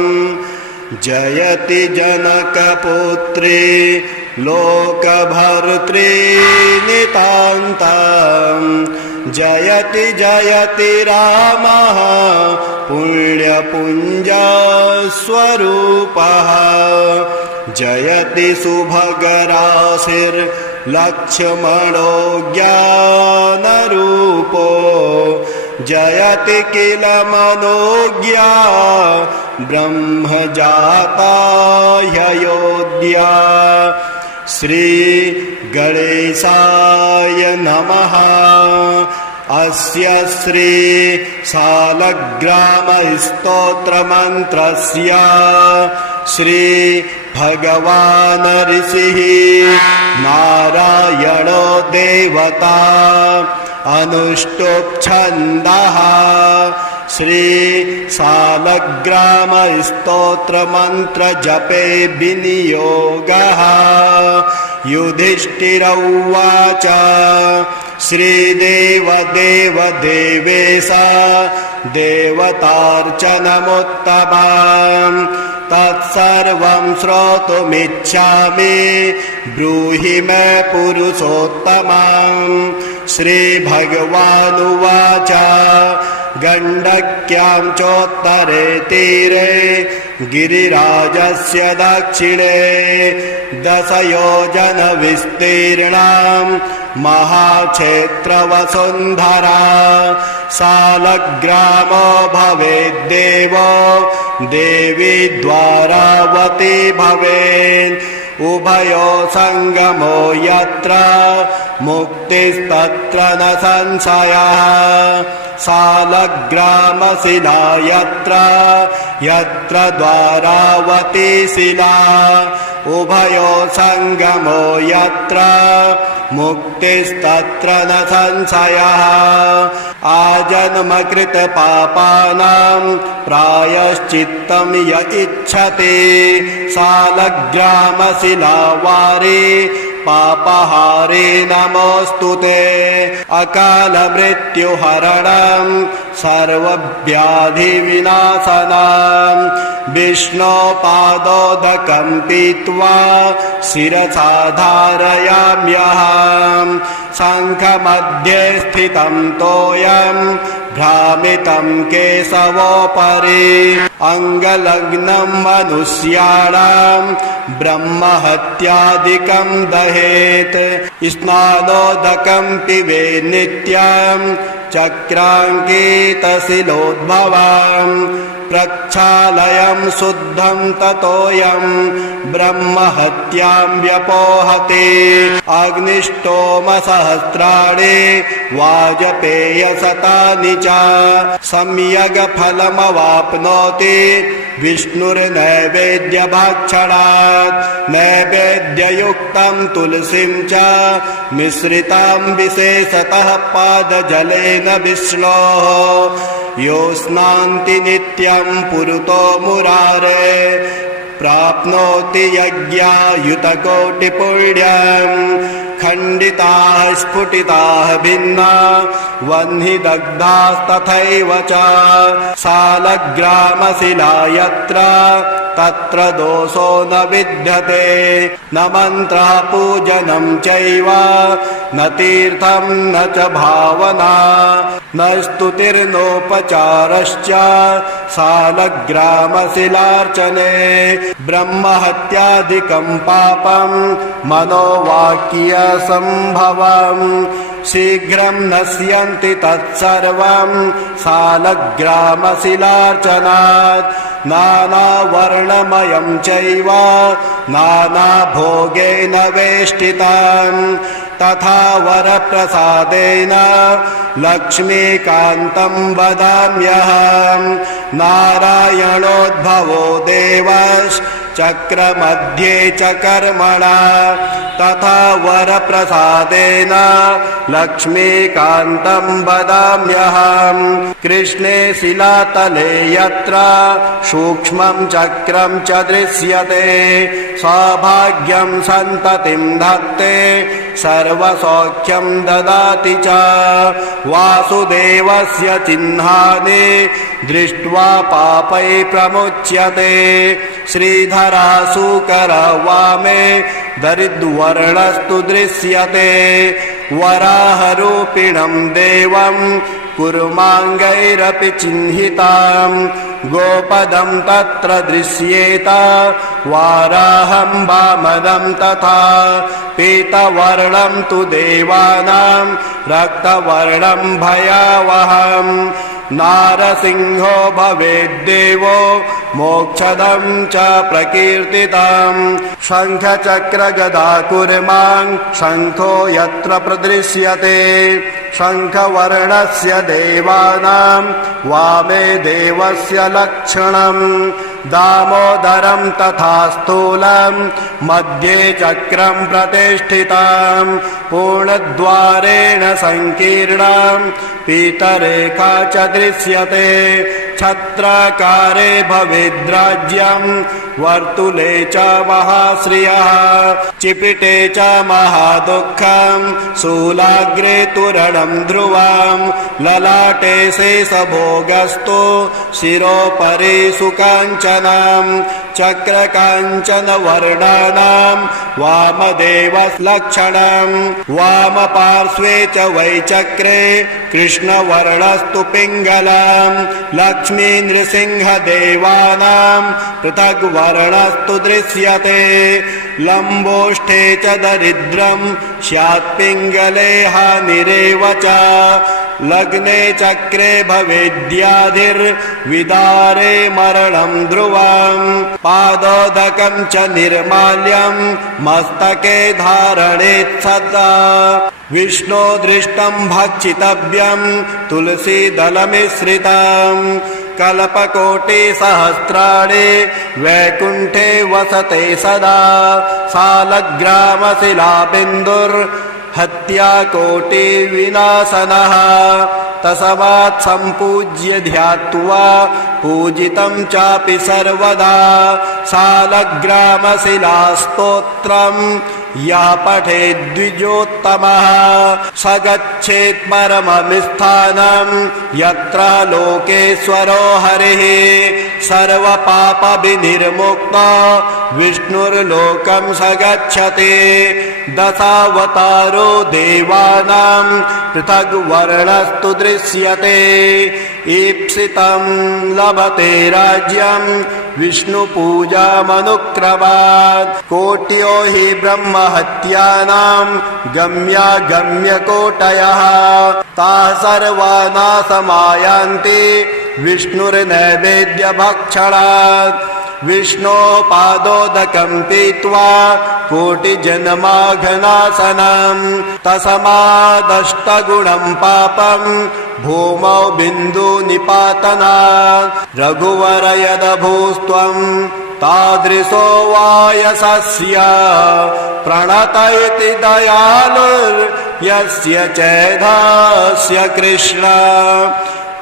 जयति जनकपुत्री लोकभर्त्री नितान्तं जयति जयति रामः पुण्यपुञ्जस्वरूपः जयति सुभगराशिर्लक्ष्मणो ज्ञानरूपो जयति किल मनोज्ञा ब्रह्मजाता ह्ययोध्या। श्री गणेशाय नमः। अस्य श्री सालग्रामस्तोत्रमन्त्रस्य श्री भगवान् ऋषिः नारायणो देवता अनुष्टुप् छन्दः श्री सालग्रामस्तोत्रमन्त्र जपे विनियोगः। युधिष्ठिर उवाच श्रीदेव देव देवेश देवतार्चनमुत्तमम् तत्सर्वं श्रोतुमिच्छामि ब्रूहि मे पुरुषोत्तमम्। श्रीभगवानुवाच गण्डक्यां चोत्तरे तीरे गिरिराजस्य दक्षिणे 10 योजन विस्तीर्णां महाक्षेत्रवसुन्धरा सालग्रामो भवेद्देवो देवी द्वारावती भवेत् उभयो संगमो यत्र मुक्तिस्तत्र न संशयः सालग्रामशिला यत्र यत्र द्वारावती शिला उभयो संगमो यत्र मुक्तिस्तत्र न संशयः आजन्मकृत पापानां प्रायश्चित्तं य इच्छति सालग्रामशिलावारे पापहारे नमोऽस्तुते अकाल मृत्युहरणं सर्वव्याधिविनाशनं विष्णोपादोदकं पीत्वा शिरसा धारयाम्यहं शङ्खमध्ये स्थितं तोयं भ्रामितं केशवोपरि अङ्गलग्नं मनुष्याणां ब्रह्महत्यादिकं दहेत् स्नानोदकं पिबे नित्यं चक्राङ्कितशिलोद्भवं प्रक्षालयं शुद्धं ततोऽयं ब्रह्महत्यां व्यपोहते अग्निष्टोमसहस्राणि वाजपेयशतानि च सम्यग् फलमवाप्नोति विष्णुर्नैवेद्यभक्षणात् नैवेद्ययुक्तं तुलसीं च मिश्रितां विशेषतः पादजलेन विष्णोः यो स्नान्ति नित्यं पुरुतो मुरारे प्राप्नोति यज्ञायुतकोटिपुण्यम् खण्डिताः स्फुटिताः भिन्ना वह्नि दग्धास्तथैव च सालग्रामशिला यत्र तत्र दोषो न विद्यते न मन्त्रः पूजनं चैव न तीर्थं न च भावना न स्तुतिर्नोपचारश्च सालग्रामशिलार्चने ब्रह्महत्यादिकं पापं मनोवाक्यसम्भवम् शीघ्रं नश्यन्ति तत्सर्वं सालग्रामशिलार्चनात् नानावर्णमयं चैव नानाभोगेन वेष्टितं तथा वरप्रसादेन लक्ष्मीकान्तं वदाम्यहम् नारायणोद्भवो देवश्चक्रमध्ये च कर्मणा तथा वरप्रसादेन लक्ष्मीकान्तं वदाम्यहम् कृष्णे शिलातले यत्र सूक्ष्मं चक्रं च दृश्यते सौभाग्यं सन्ततिं धत्ते सर्वसौख्यं ददाति च वासुदेवस्य चिह्नानि दृष्ट्वा पापै प्रमुच्यते श्रीधराशूकर वामे दरिद्वर्णस्तु दृश्यते वराहरूपिणं देवं कुर्माङ्गैरपि चिह्निताम् गोपदं तत्र दृश्येत वाराहं वामदं तथा पीतवर्णं तु देवानां रक्तवर्णं भयावहम् नारसिंहो भवेद्देवो मोक्षदं च प्रकीर्तितं शङ्खचक्रगदा कुर्मां शङ्खो यत्र प्रदृश्यते शङ्खवर्णस्य देवानां वामे देवस्य लक्षणम् दामोदरं तथा स्थूलं मध्ये चक्रं प्रतिष्ठितं पूर्णद्वारेण संकीर्णं पीतरेखा च दृश्यते छत्राकारे भवेद्राज्यं वर्तुले च महाश्रियः चिपिटे च महादुःखं शूलाग्रे तोरणं ध्रुवं ललाटे शेषभोगस्तु शिरोपरि सुकाञ्चनं चक्रकाञ्चनवर्णानां वामदेवलक्षणं वामपार्श्वे च वैचक्रे कृष्णवर्णस्तु पिङ्गलं लक्ष्मी नृसिंहदेवानां पृथग्वर्णस्तु दृश्यते लम्बोष्ठे च दरिद्रं स्यात् पिङ्गले हानिरेव च लग्ने चक्रे भवेद्याधिर्विदारे मरणं ध्रुवं पादोदकं च निर्माल्यं मस्तके धारणेत् सदा विष्णो दृष्टं भक्षितव्यं तुलसीदलमिश्रितं कल्पकोटिसहस्राणि वैकुण्ठे वसते सदा सालग्रामशिलाबिन्दुर्हत्याकोटिविनाशनः तस्मात् सम्पूज्य ध्यात्वा पूजितं चापि सर्वदा सालग्रामशिलास्तोत्रं यः पठेद्विजोत्तमः स गच्छेत् परमस्थानं यत्र लोकेश्वरो हरिः सर्वपापविनिर्मुक्तो विष्णुर्लोकं स गच्छति दशावतारो देवानां पृथग्वर्णस्तु दृश्यते ईप्सितं लभते राज्यं विष्णुपूजामनुक्रमात् कोट्यो हि ब्रह्महत्यानां गम्यागम्यकोटयः ताः सर्वा नाशमायान्ति विष्णुर्नैवेद्यभक्षणात् विष्णोपादोदकं पीत्वा कोटिजन्माघनासनं तस्मादष्टगुणं पापं भूमौ बिन्दुनिपातनात् रघुवर यदभूस्त्वं तादृशो वायसस्य प्रणत इति दयालुर्यस्य चेदस्य कृष्ण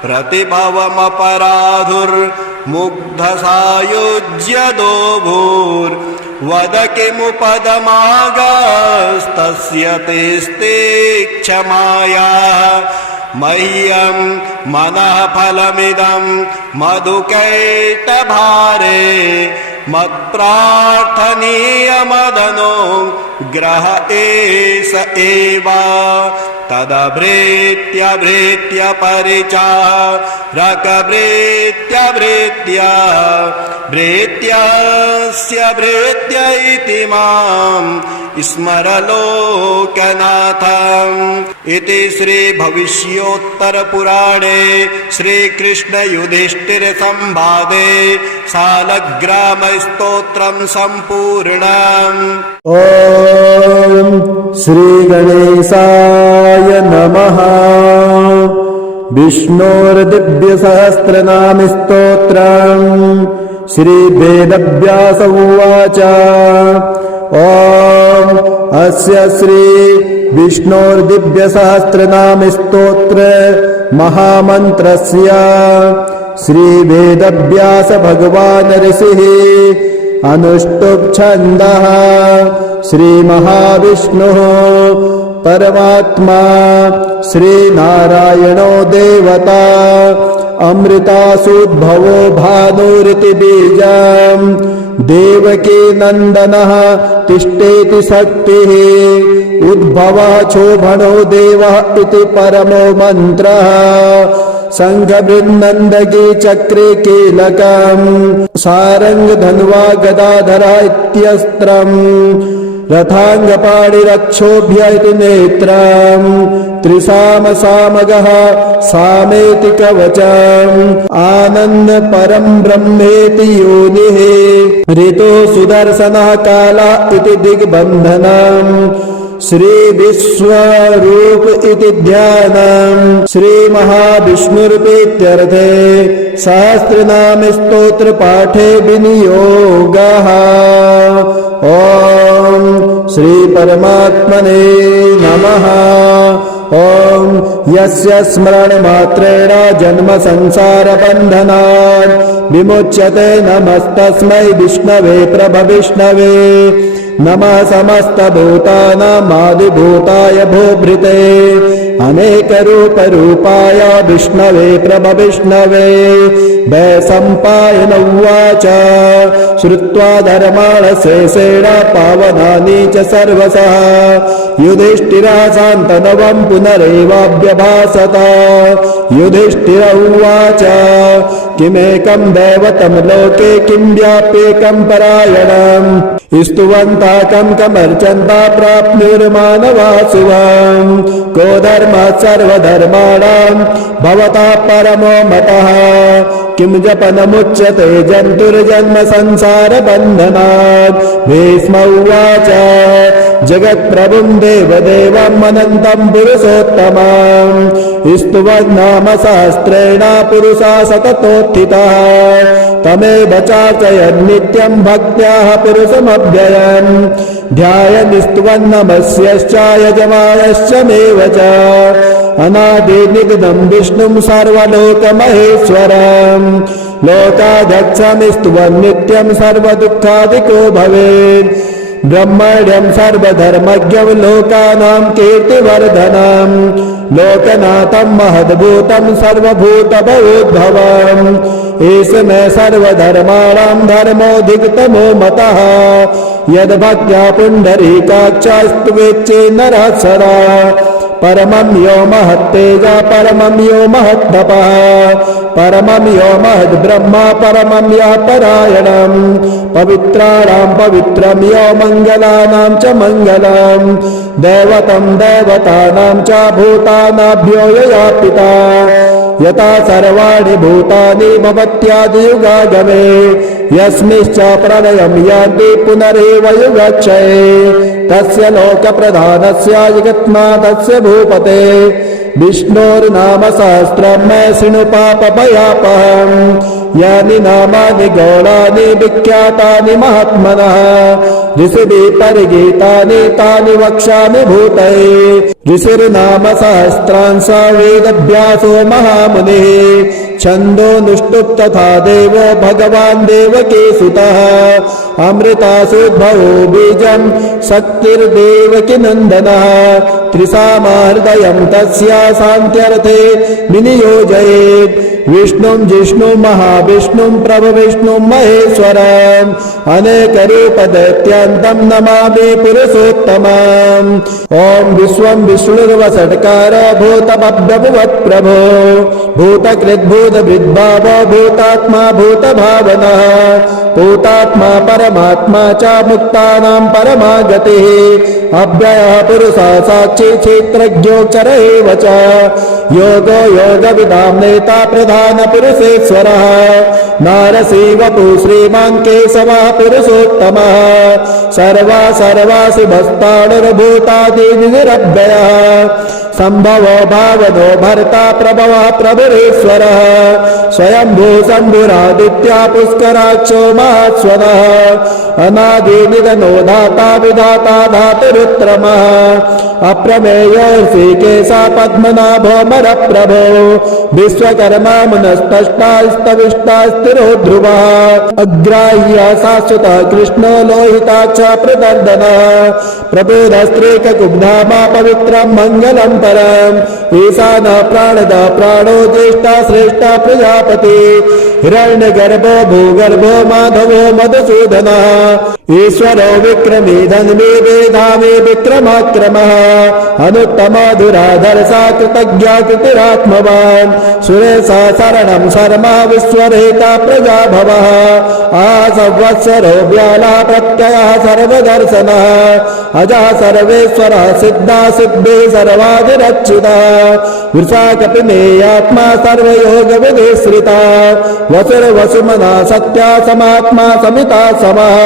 प्रतिभवमपराधुर्मुग्धसायुज्य दोभूर्वद किमुपदमागस्तस्य तेस्ते क्षमाया मह्यं मनः फलमिदं मधुकैटभारे मत्प्रार्थनीयमदनो ग्रह एष एव तदभृत्य परिचारकभृत्य भृत्यस्य भृत्य इति मां स्मरलोकनाथम् इति श्री भविष्योत्तरपुराणे श्रीकृष्णयुधिष्ठिरसंवादे शालग्रामस्तोत्रं सम्पूर्णम्। ॐ श्रीगणेशाय नमः। विष्णोर्दिव्यसहस्रनामस्तोत्रम् श्रीवेदव्यास उवाच। ॐ अस्य श्री विष्णोर्दिव्यसहस्रनामस्तोत्र महामन्त्रस्य श्रीवेदव्यास भगवान् ऋषिः अनुष्टुप् छन्दः श्रीमहाविष्णुः परमात्मा श्रीनारायणो देवता अमृतासूद्भवो भानुरिति बीजम् देवकी नन्दनः तिष्ठेति शक्तिः उद्भवः शोभनो देवः इति परमो मन्त्रः शङ्खबृन्नन्दगी चक्रे कीलकम् सारङ्गधन्वा गदाधरा इत्यस्त्रम् रथाङ्गपाणिरक्षोभ्य इति नेत्रम् त्रिसामसामगः सामेति कवचम् आनन्द परम् ब्रह्मेति योनिः ऋतो सुदर्शनः काला इति दिग्बन्धनम् श्री विश्वरूप इति ध्यानम् श्री महाविष्णुरित्यर्थे सहस्रनाम स्तोत्र पाठे विनियोगः। ॐ श्री परमात्मने नमः। ॐ यस्य स्मरणमात्रेण जन्म संसार बन्धनात् विमुच्यते नमस्तस्मै विष्णवे प्रभविष्णवे नमः समस्तभूतानामादिभूताय भूभृते अनेकरूपरूपाय विष्णवे प्रभविष्णवे वैशम्पायन उवाच। श्रुत्वा धर्माणशेषेण पावनानि च सर्वशः युधिष्ठिरः शान्तनवं पुनरेवाभ्यभाषत। युधिष्ठिर उवाच किमेकं दैवतं लोके किं व्याप्येकं परायणम् स्तुवन्तः कमर्चन्तः प्राप्नुर्मानवा शुभम् को धर्मः सर्वधर्माणां भवतः परमो मतः किं जपनमुच्यते जन्तुर्जन्म संसार बन्धनात्। भीष्म उवाच जगत्प्रभुं देवदेवम् अनन्तं पुरुषोत्तमम् स्तुवन्नाम सहस्रेण पुरुषा सततोत्थितः तमेव चार्चयन् नित्यं भक्त्याः पुरुषमव्ययम् ध्यायन् स्तुवन्नमस्यश्च यजमानश्च मेव च अनादिनिगदं विष्णुं सर्वलोकमहेश्वरम् लोकाध्यक्षं स्तुवन् नित्यं सर्वदुःखादिको भवेत् ब्रह्मण्यं सर्वधर्मज्ञं लोकानां कीर्तिवर्धनम् लोकनाथं महद्भूतं सर्वभूतभवोद्भवम् एष मे सर्वधर्माणां धर्मोऽधिकतमो मतः यद्भक्त्या पुण्डरीकाक्षस्तुवेच्चे नरः सदा परमं यो महत्तेजा परमं यो महत्तपः परमं यो महद्ब्रह्मा परमं यः परायणम् पवित्राणां पवित्रं यो मङ्गलानां च मङ्गलम् दैवतं दैवतानां च भूतानाभ्यो यया पिता यथा सर्वाणि भूतानि भवत्यादियुगागमे यस्मिश्च प्रलयं यान्ति पुनरेव युगक्षये तस्य लोकप्रधानस्य जगन्नाथस्य भूपते विष्णोर्नाम सहस्रं मे शृणु पापभयापहम् यानि नामानि गौणानि विख्यातानि महात्मनः ऋषिभिः परिगीतानि तानि वक्ष्यामि भूतये ऋषिर्नाम सहस्रांश वेदव्यासो महामुनिः छन्दोनुष्टुप् तथा देवो भगवान् देवकी सुतः अमृतासुद्भवो बीजं शक्तिर्देवकी नन्दनः त्रिसामाहृदयं तस्य शान्त्यर्थे विनियोजयेत् विष्णुं जिष्णुं महाविष्णुं प्रभविष्णुं महेश्वरम् अनेकरूपदैत्यान्तं नमामि पुरुषोत्तमम् ॐ विश्वं विष्णुर्वषट्कार भूतमभ्यभुवत् प्रभो भूतकृद्भूतभृद्भाव भूतात्मा भूतभावनः भूतात्मा परमात्मा च मुक्तानां परमा गतिः अव्ययः पुरुषः साक्षी क्षेत्रज्ञोऽक्षर एव च योगो योगविदां नेता प्रधानपुरुषेश्वरः नारसिंहवपु श्रीमान् केशवः पुरुषोत्तमः सर्वासिभस्ताणुर्भूतादिनिरव्ययः सम्भवो भावनो भर्ता प्रभवः प्रभुरेश्वरः स्वयंभू शम्भुरादित्या पुष्कराक्षो महास्वनः अनादिनिधनो धाता विधाता धातुरुत्तमः अप्रमेयो ऋषिकेशः पद्मनाभो मरप्रभो विश्वकर्मा मनस्तष्टा स्तविष्टा स्थिरो ध्रुवः अग्राह्य शाश्वतः कृष्णो लोहिताक्ष प्रदर्दनः प्रबोधस्त्रीककुब्धामा पवित्रं मङ्गलं परम् ईशानः प्राणदः प्राणो ज्येष्ठा श्रेष्ठा प्रजापति हिरण्यगर्भो भूगर्भो माधवो मधुसूदनः ईश्वरो विक्रमी धन्वी वेधामी विक्रमाक्रमः अनुत्तमो दुराधर्षा कृतज्ञा कृतिरात्मवान् सुरेशः शरणं शर्मा विश्वरेता प्रजाभवः आसंवत्सरो व्यालः प्रत्ययः सर्वदर्शनः अजः सर्वेश्वरः सिद्धा सिद्धि सर्वादिरक्षितः वृषाकपिनेयात्मा सर्वयोगविधिश्रिता वसुर्वसुमना सत्या समात्मा समिता समः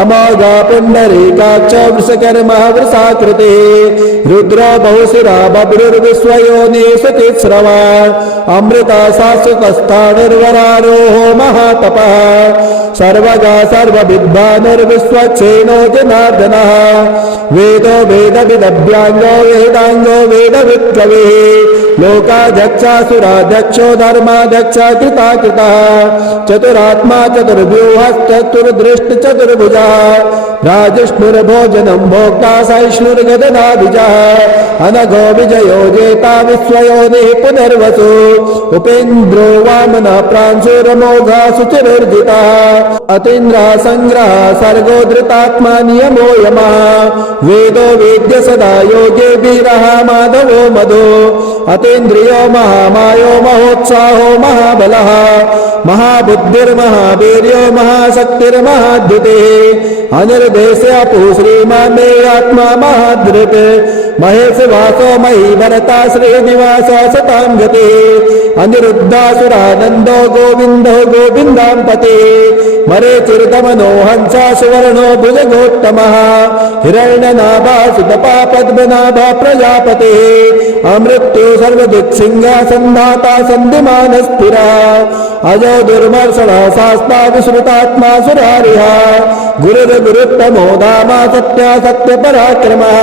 अमोघा पुण्डरीकाक्ष वृषकर्मः वृषाकृतिः रुद्रो बहुशिरा बभ्रुर्विश्वयोनिषु तिस्रवा अमृता शाश्वतस्थाणुर्वरारोहो महातपः सर्वगा सर्वविद्वानुर्विश्वक्षेणो जनार्दनः वेदो वेदविदभ्याङ्गो वेदाङ्गो वेदवित्कविः लोकाध्यक्षासुराध्यक्षो धर्माध्यक्ष कृताकृतः चतुरात्मा चतुर्व्यूहश्चतुर्दृष्टिचतुर्भुजः राजिष्णुर्भोजनं भोक्ता सहिष्णुर्गदनाभिजः अनघो विजयो जेता विश्वयोनिः पुनर्वसु उपेन्द्रो वामनः प्रांशुरमोघा सुचिर्जितः अतीन्द्रः सङ्ग्रहः सर्गो धृतात्मा नियमो यमः वेदो वेद्य सदा योगे वीरः माधवो मधो अतीन्द्रियो महामायो महोत्साहो महाबलः महाबुद्धिर्महावीर्यो महाशक्तिर्महाद्युतिः अनिर्देश्यपु श्रीमान् मे आत्मा महाधृत् महेशवासो महीभरता श्रीनिवास सतां गतिः अनिरुद्धासुरानन्दो गोविन्दो गोविन्दां पतिः मरीचिर्दमनो हंसा सुवर्णो भुजगोत्तमः हिरण्यनाभा सुतपा पद्मनाभा प्रजापतिः अमृत्यु सर्वदिक्सिंहासन्धाता सन्धिमानस्थिरा अजो दुर्मर्षणः शास्ता विश्रुतात्मा सुरारिः गुरुर्गुरुत्तमो धामा सत्या सत्यपराक्रमः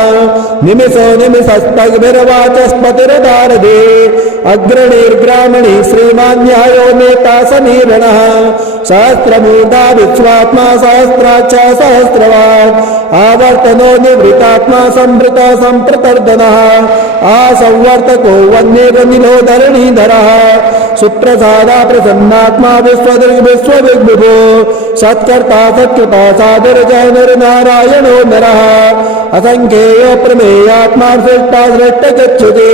निमिषो निमिषस्तग्भिर्वाचस्पतिर्दारधे अग्रणीर्ग्रामणी श्रीमान् न्यायो नेता समीरणः सहस्रमूर्धा विश्वात्मा सहस्राक्ष सहस्रवान् आवर्तनो निवृतात्मा संवृत संप्रतर्दनः आसंवर्तको वन्यनिलो धरणीधरः सुप्रसादा प्रसन्नात्मा विश्वविग्विभो सत्कर्ता सत्कृता साधुर्जनुर्नारायणो नरः असंख्येयो प्रमेयात्मा श्रेष्ठा श्रेष्ठ गच्छति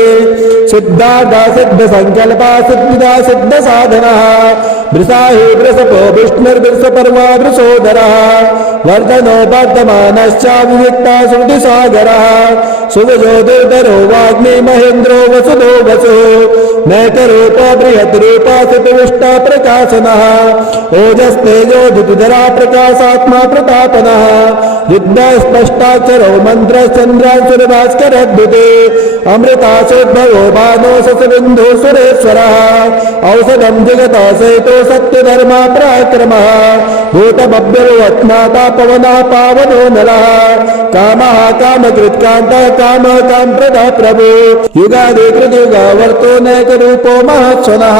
सिद्धार्था सिद्ध संकल्पा सिद्धिदा सिद्ध साधनः वृषाहि वृषपो विष्णुर्वृषपर्वा वृषोदरः वर्धनो वर्धमानश्च विविक्ता श्रुतिसागरः सुवजो दुर्धरो वाग्मी महेन्द्रो वसुदो वसुः नैकरूप बृहद्रूप सुतविष्टा प्रकाशनः ओजस्तेजो धुतुधरा प्रकाशात्मा प्रतापनः युद्ध स्पष्टाक्षरो मन्त्रश्चन्द्रांशुरभास्करद्युते अमृतासोद्भवो भानो शशबिन्दु सुरेश्वरः औषधं जगताशयितो सत्यधर्मा पराक्रमः भूतमभ्यरुवत्माता पवनः पावनो नरः कामः कामकृत्कान्तः कामः कामप्रदः प्रभु युगादिकृतयुगावर्तो नैकरूपो महत्स्वनः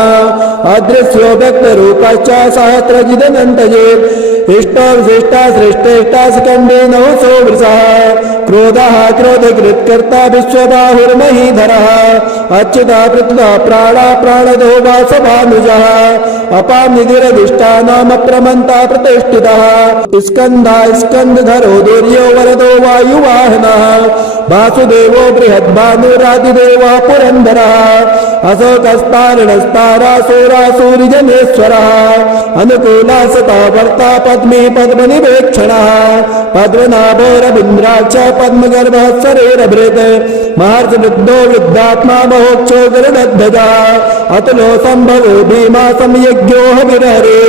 अदृश्यो व्यक्तरूपश्च सहस्रजिदनन्तये इष्टो विशिष्टा श्रेष्ठेष्टा स्कन्देनो सो वृषः क्रोधः क्रोधकृत्कर्ता विश्वबाहुर्महीधरः अच्युता पृथ्वा प्राणा प्राणदो वासभानुजः अपां निधिरधिष्ठानमप्रमन्ता प्रतिष्ठितः स्कन्धा स्कन्धधरो दुर्यो वरदो वायुवाहनः वासुदेवो बृहद्भानुरादिदेवः पुरन्दरः अशोकस्तारणस्तारासुरासुरिजनेश्वरः अनुकूला सता वर्ता पद्मी पद्मनिवेक्षणः पद्मनाभो रवीन्द्राक्ष पद्मगर्भः शरीरभृत् महर्षवृद्धो वृद्धात्मा महोक्षो गरुडध्वजः अतुलो सम्भवो भीमा संयज्ञो हविरहरे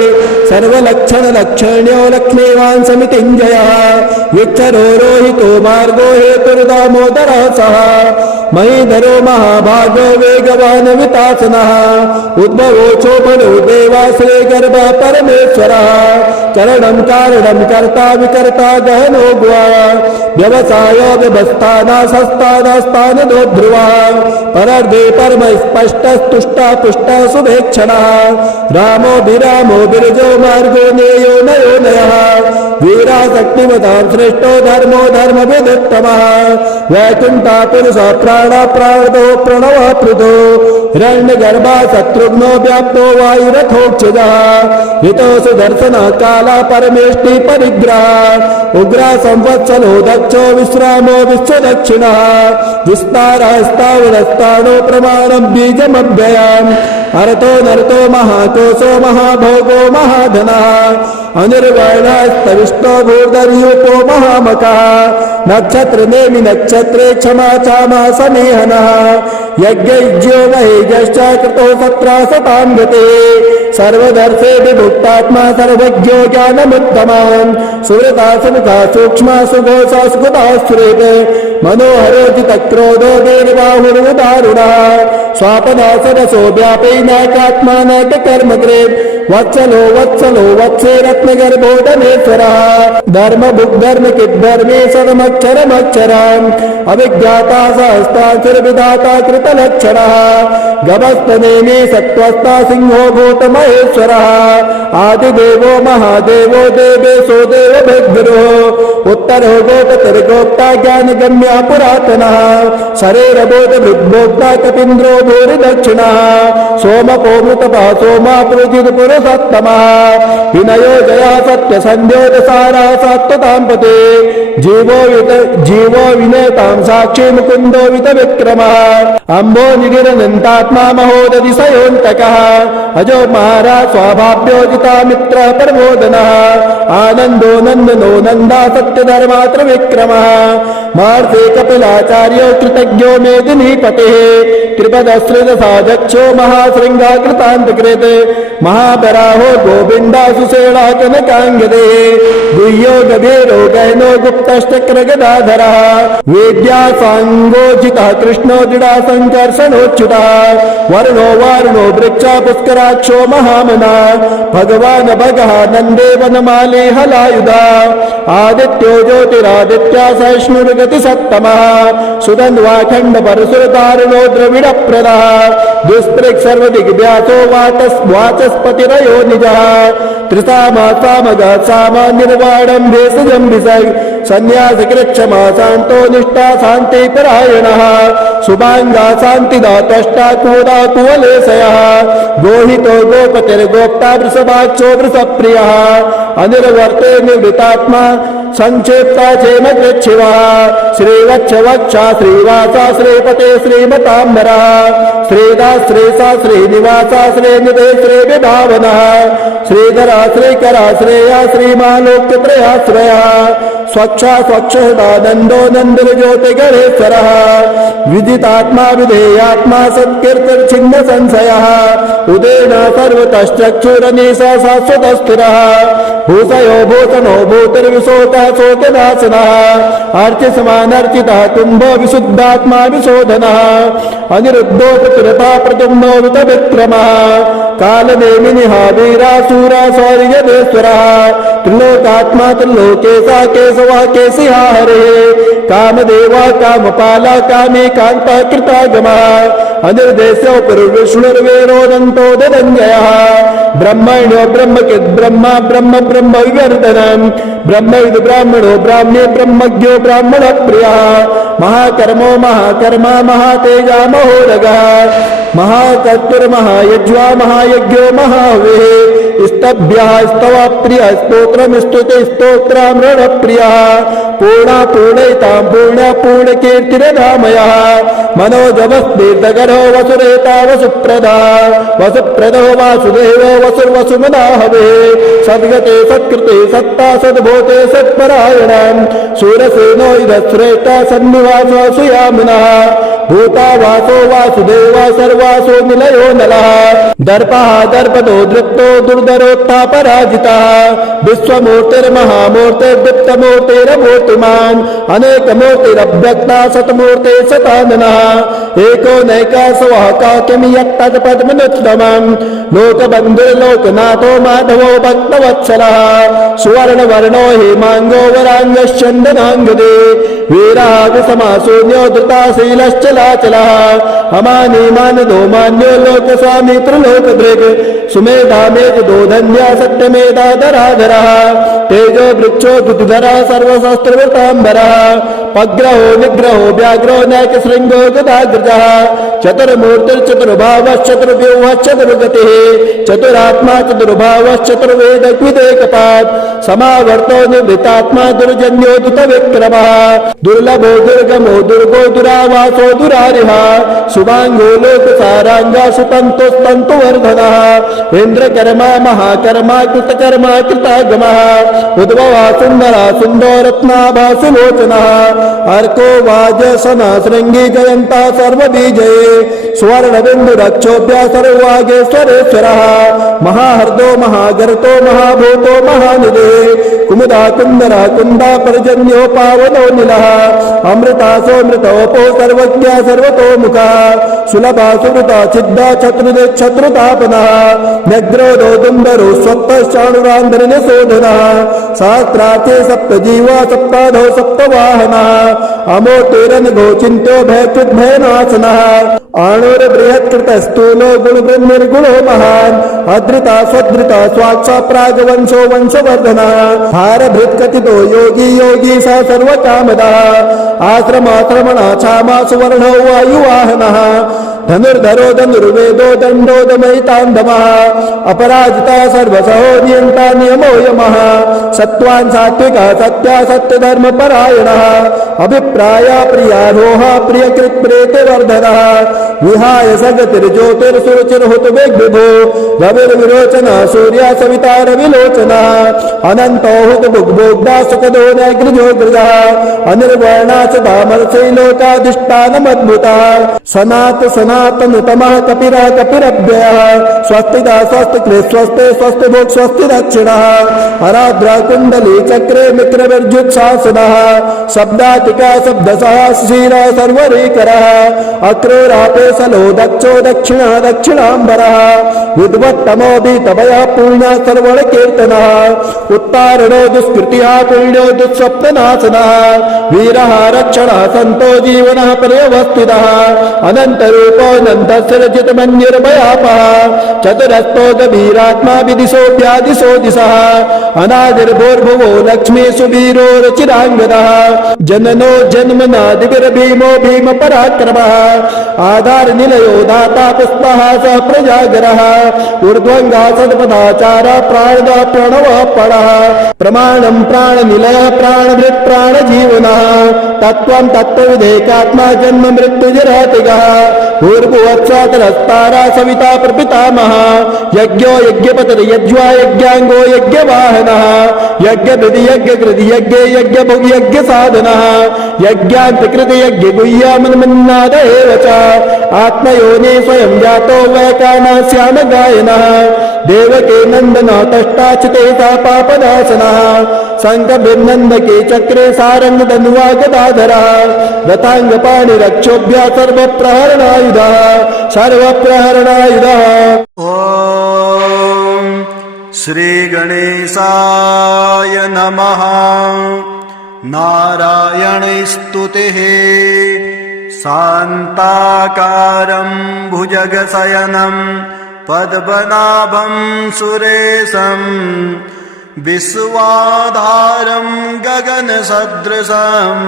सर्वलक्षणलक्षण्यो लक्ष्मीवान् समितिञ्जयः विक्षरो रोहितो मार्गो हेतुर्दामोदरः सः महीधरो महाभागो वेगवान् वितासनः उद्भवो चोपनो देवाश्रे गर्भ परमेश्वरः करणं कारणं कर्ता विकर्ता गहनो गुहा व्यवसायो व्यवस्थानासस्तानस्तानदो ध्रुवः परर्धे परम स्पष्टस्तुष्टा पुष्टा शुभेक्षणः रामो विरामो विरजो मार्गो नेयो नयो नयः वीराशक्तिमतां श्रेष्ठो धर्मो धर्मविदुत्तमः वैकुण्ठा पुरुषः प्राण प्राणदो प्रणवः पृथो हिरण्यगर्भः शत्रुघ्नो व्याप्तो वायुरथोक्षजः हितो सुदर्शनः काला परमेष्टि परिग्रहः उग्रः संवत्सलो दक्षो विश्रामो विश्वदक्षिणः विस्तारः स्थावरस्तानो प्रमाणं बीजमव्ययम् अरतो नरतो महाकोशो महाभोगो महाधनः अनिर्वर्णस्तविष्टो भूर्धर्यूपो महामकः नक्षत्र नेमि नक्षत्रे क्षमा चामा समेहनः यज्ञज्यो महेजश्च कृतो सत्रा सतां गते सर्वदर्शे विभुक्तात्मा सर्वज्ञो ज्ञानमुत्तमान् सुहृता सुमुखा सूक्ष्मा सुघोषा सुगता सुरेत मनोहरोजितक्रोधो वीरबाहुरुदारुणः स्वापना सरसो व्यापै नायकात्मा नायककर्मकृत् वत्सलो वत्सलो वत्से रत्नगर्भो धनेश्वरः धर्मभुग्धर्मकिद्धर्मे सदमक्षरमक्षराम् अविज्ञाता सहस्ताक्षरविधाता कृतलक्षणः गभस्तनेमि सत्त्वस्था सिंहो भूतमहेश्वरः आदिदेवो महादेवो देवेशो देवभिर्गुरुः उत्तरो गोपतिर्गोप्ता ज्ञानगम्या पुरातनः शरीरबोधभृद्भोक्ता कपीन्द्रो भूरिदक्षिणः सोमपो मृतपः सोमा पुरुषोत्तमः विनयो जया सत्यसन्ध्योदसारा सात्वतां पते जीवो विनेतां साक्षी मुकुन्दो वितविक्रमः अम्बो निगिरनन्तात्मा महोदधिशयोऽन्तकः अजो महाराज स्वाभाव्योजिता मित्र प्रबोधनः आनन्दो नन्दनो नन्दा सत्यधर्मा त्रिविक्रमः महर्षि कपिलाचार्यो कृतज्ञो मेदिनीपतिः त्रिपदश्रितसाधक्षो महाशृङ्गा कृतान्तकृत् महाबराहो गोविन्दा सुषेणा कनकाङ्गदे गुह्यो गभीरो गहनो गुप्तश्चक्रगदाधरः वेद्यासाङ्गोजितः कृष्णो दिडा सङ्कर्षणोच्युतः वर्णो वारुणो वृक्षा पुष्कराक्षो महामना भगवान् भगः नन्दे वनमाली हलायुधा आदित्यो ज्योतिरादित्या सहिष्णुर्गतिसत्तमः सुदन्वाखण्ड परशुरतारुणो द्रविडप्रदः दुस्पृक् सर्वदिग्व्यासो वाचस्पतिरयो निजः त्रिसामासामगः सामा निर्वाणं भेषजं विसर्ग सन्न्यासकृच्छमा शान्तो निष्ठा शान्तिपरायणः शुभाङ्गा शान्तिदातष्टा कुदा कुवलेशयः गोहितो गोपतिर्गोप्ता वृषभाक्षो वृषप्रियः अनिर्वर्ते निवृतात्मा संक्षिप्ता क्षेम कृच्छिवा श्रीवक्षवक्षा श्रीवासा श्रीपते श्रीमतांबरा श्रीदास श्रीसा श्रीनिवासा श्रीनिधे श्रीविभावनः श्रीधरा श्रीकरा श्रेया श्रीमालोक्यत्रयाश्रया स्वक्षा स्वक्षदानन्दो नन्दज्योतिगणेश्वरः विदितात्मा विधेयात्मा सत्कीर्तिर्छिन्न संशयः उदेन सर्वतश्चक्षुरनीशा शाश्वतस्थिरः भूषयो भूषणो भूतिर्विशोकः शोकनाशनः अर्चिसमानर्चितः कुम्भो विशुद्धात्मा विशोधनः अनिरुद्धो प्रतिरथा प्रद्युम्नो वितविक्रमः कालनेमिनिः वीरासूरा शौर्यदेश्वरः त्रिलोकात्मा त्रिलोकेशा केशवः केशिहा हरिः कामदेवा कामपाला कामी कान्ता कृतागमः अनिर्देशो पुरुर्विष्णुर्वेरोदन्तो ददञ्जयः ब्रह्मण्यो ब्रह्मकिद् ब्रह्मा ब्रह्म ब्रह्म विवर्धनम् ब्रह्मविद् ब्राह्मणो ब्राह्म्ये ब्रह्मज्ञो ब्राह्मणप्रियः महाकर्मो महाकर्मा महातेजा महोरगः महाकर्तुर्महायज्वा महायज्ञो महाहविः स्तभ्यः स्तवा प्रियः स्तोत्रम् स्तुते स्तोत्रामृणप्रियः पूर्णा पूर्णैतां पूर्णा पूर्णकीर्तिरधामयः मनोजवस्तीर्थकरो वसुरेता वसुप्रदा वसुप्रदो वासुदेवो वसुर्वसुमनाहवे सद्गते सत्कृते सत्ता सद्भूते सत्परायणम् शूरसेनो इदश्रेष्ठा सन्निवासो सुयामिनः भूता वासो वासुदेवा सर्वासो निलयो नलः दर्पः दर्पदो दृप्तो दुर्धरोत्थापराजितः विश्वमूर्तिर्महामूर्तिर्दीप्तमूर्तिरमूर्तिमान् अनेकमूर्तिरभ्यक्ता शतमूर्ते शताननः एको नैकासवः काकिं यत्तत्पद्मनुत्तमम् लोकबन्धुर्लोकनाथो माधवो भक्तवत्सलः सुवर्णवर्णो हेमाङ्गो वराङ्गश्चन्दनाङ्गदे वीरः विषमाशून्यो धृताशीलश्चलाचलः अमानीमानदो मान्यो लोकस्वामी त्रिलोकदृक् सुमेधामेतदो धन्या सत्यमेधाधराधरः तेजो वृक्षो दुधरः सर्वशस्त्रवृताम्बरः पग्रहो निग्रहो व्याघ्रो नैकशृङ्गो गदाग्रजः चतुर्मूर्तिर्चतुर्भावश्चतुर्व्यूहश्चतुर्गतिः चतुरात्मा चतुर्भावश्चतुर्वेदविदेकपात् समावर्तो निवृत्तात्मा दुर्जन्यो दुतविक्रमः दुर्लभो दुर्गमो दुर्गो दुरावासो दुरारिः शुभाङ्गो लोकसाराङ्गा सुतन्तुस्तन्तुवर्धनः इन्द्रकर्मा महाकर्मा कृतकर्मा कृतागमः उद्भवा सुन्दरा सुन्दो रत्नाभा सुलोचनः अर्को वाजसना शृङ्गी जयन्ता सर्वबीजये स्वर्णबिन्दुरक्षोभ्य सर्ववागेश्वरेश्वरः महाहर्दो महागर्तो महाभूतो महानिधे कुमुदा कुन्दरा कुन्दा पर्जन्यो पावनो निलः अमृतासोऽमृतोपो सर्वज्ञ सर्वतोमुखः सुलभा सुमृता छिद्दा शत्रुदे शत्रुतापनः नग्रोदो दुन्दरो स्वप्तश्चाणुरान्धरिणशोधनः सहस्रार्थे सप्तजीवा सप्ताधो सप्तवाहनः अमोतेरनघो चिन्त्यो भयकृद्भयनाशनः आणोर्बृहत्कृतस्थूलो गुणबृन्निर्गुणो महान् अधृता स्वधृता स्वाक्षा प्रागवंशो वंशवर्धनः भारभृत्कथितो योगी योगी स सर्वकामदः आश्रमाश्रमणा क्षामा सुवर्णो वायुवाहनः धनुर्धरो धनुर्वेदो दण्डो दमयितान्दमः अपराजिता सर्वसहो नियन्ता नियमो यमः सत्त्वान् सात्विकः सत्या सत्यधर्मपरायणः अभिप्राया प्रियारोहा प्रियकृत् प्रेतिवर्धनः विहाय सगतिर्ज्योतिर्सुरुचिर्हुतवेग्विभो रविर्विरोचनः सूर्या सविता रविलोचनः अनन्तो हुतभुग्भोग्धा सुखदो नैग्रजोग्रजः अनिर्वर्णा सुधामर्षैलोकाधिष्ठानमद्भुतः सनातनुतमः कपिरः कपिरभ्यः स्वस्तिदा स्वस्तिकृ स्वस्ते स्वस्तिभुक् स्वस्ति दक्षिणः हराद्रा कुण्डली चक्रे मित्रविर्जुत्सासनः शब्दातिका शब्दसः शिशिरः सर्वरीकरः अक्रोरापेशलो दक्षो दक्षिणः दक्षिणाम्बरः विद्वत्तमो भीतभयः पूर्णः सर्वणकीर्तनः उत्तारणो दुष्कृतिः पुण्यो दुःस्वप्ननाशनः वीरः रक्षणः सन्तो जीवनः पर्यवस्थितः अनन्तरूप रूपोऽनन्तस्य रचितमन्युर्भयापः चतुरस्तो गभीरात्मा विदिशोऽप्यादिशो दिशः अनादिर्भूर्भुवो लक्ष्मी सुवीरो रुचिराङ्गदः जननो जन्मनादिर्भीमो भीम पराक्रमः आधारनिलयो दाता पुष्पः स प्रजागरः ऊर्ध्वङ्गा सदपदाचार प्राणदा प्रणवः परः प्रमाणं प्राणनिलयः प्राणभृत् प्राणजीवनः तत्त्वं तत्त्वविधेकात्मा जन्म मृत्युजरातिगः भूर्भुवत्सातरस्तारा सविता प्रपितामहः यज्ञो यज्ञपतिर्यज्वा यज्ञाङ्गो यज्ञवाहनः यज्ञविधि यज्ञकृति यज्ञे यज्ञभुग् यज्ञसाधनः यज्ञान्तिकृति यज्ञगुह्यामन्मन्नाद एव च आत्मयोनि स्वयं जातो वैकानस्याम गायनः देवके नन्दनातष्टाचिते सा पापनाशनः शङ्खभिर्नन्दके चक्रे सारङ्गधन्वा गदाधरः रथाङ्गपाणिरक्षोभ्यः सर्वप्रहरणायुधः सर्वप्रहरणायुधः। ॐ श्रीगणेशाय नमः। नारायणस्तुतिः शान्ताकारं भुजगशयनं पद्मनाभं सुरेशं विश्वाधारं गगनसदृशं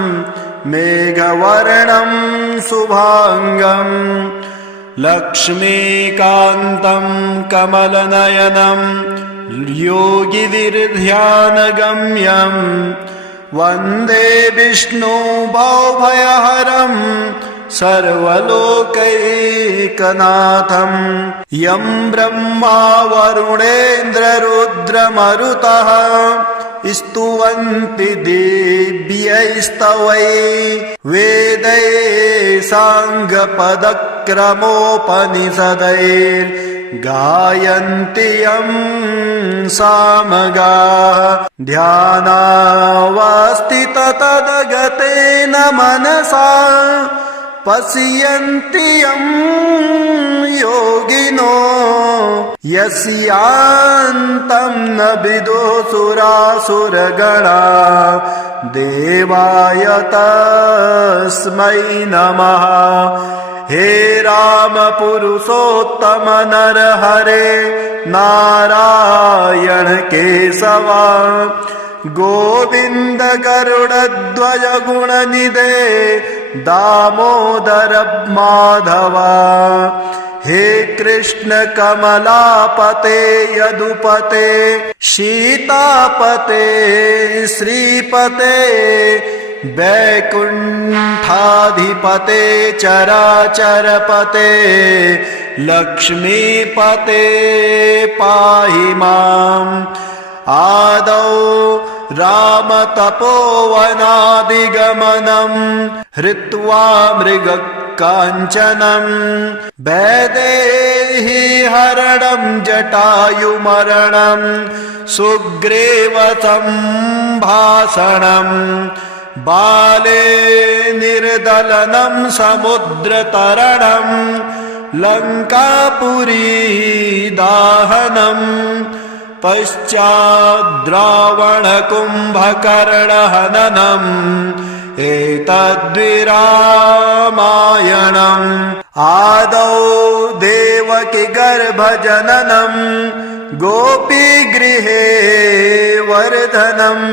मेघवर्णं शुभाङ्गं लक्ष्मीकान्तं कमलनयनं योगिभिर्ध्यानगम्यं वन्दे विष्णुभवभयहरं सर्वलोकैकनाथं यं ब्रह्मा वरुणेन्द्ररुद्रमरुतः स्तुवन्ति दिव्यैस्तवैः वेदैः साङ्गपदक्रमोपनिषदैर्गायन्ति यं सामगाः ध्यानावस्थिततद्गतेन मनसा पश्यन्ति यं योगिनो यस्यान्तं न विदुः देवाय तस्मै नमः। हे राम पुरुषोत्तम नरहरे नारायण केशवा गोविन्द गरुडध्वज गुणनिधे दामोदर माधवा। हे कृष्ण कमलापते यदुपते सीतापते श्रीपते वैकुण्ठाधिपते चराचरपते लक्ष्मीपते पाहि माम्। आदौ रामतपोवनादिगमनं हृत्वा मृगकाञ्चनं वैदेही हरणं जटायुमरणं सुग्रीवसम्भाषणं बाले निर्दलनं समुद्रतरणं लङ्कापुरी दाहनम् पश्चाद्रावणकुम्भकर्णहननम् एतद्विरामायणम्। आदौ देवकी गर्भजननं गोपीगृहे वर्धनम्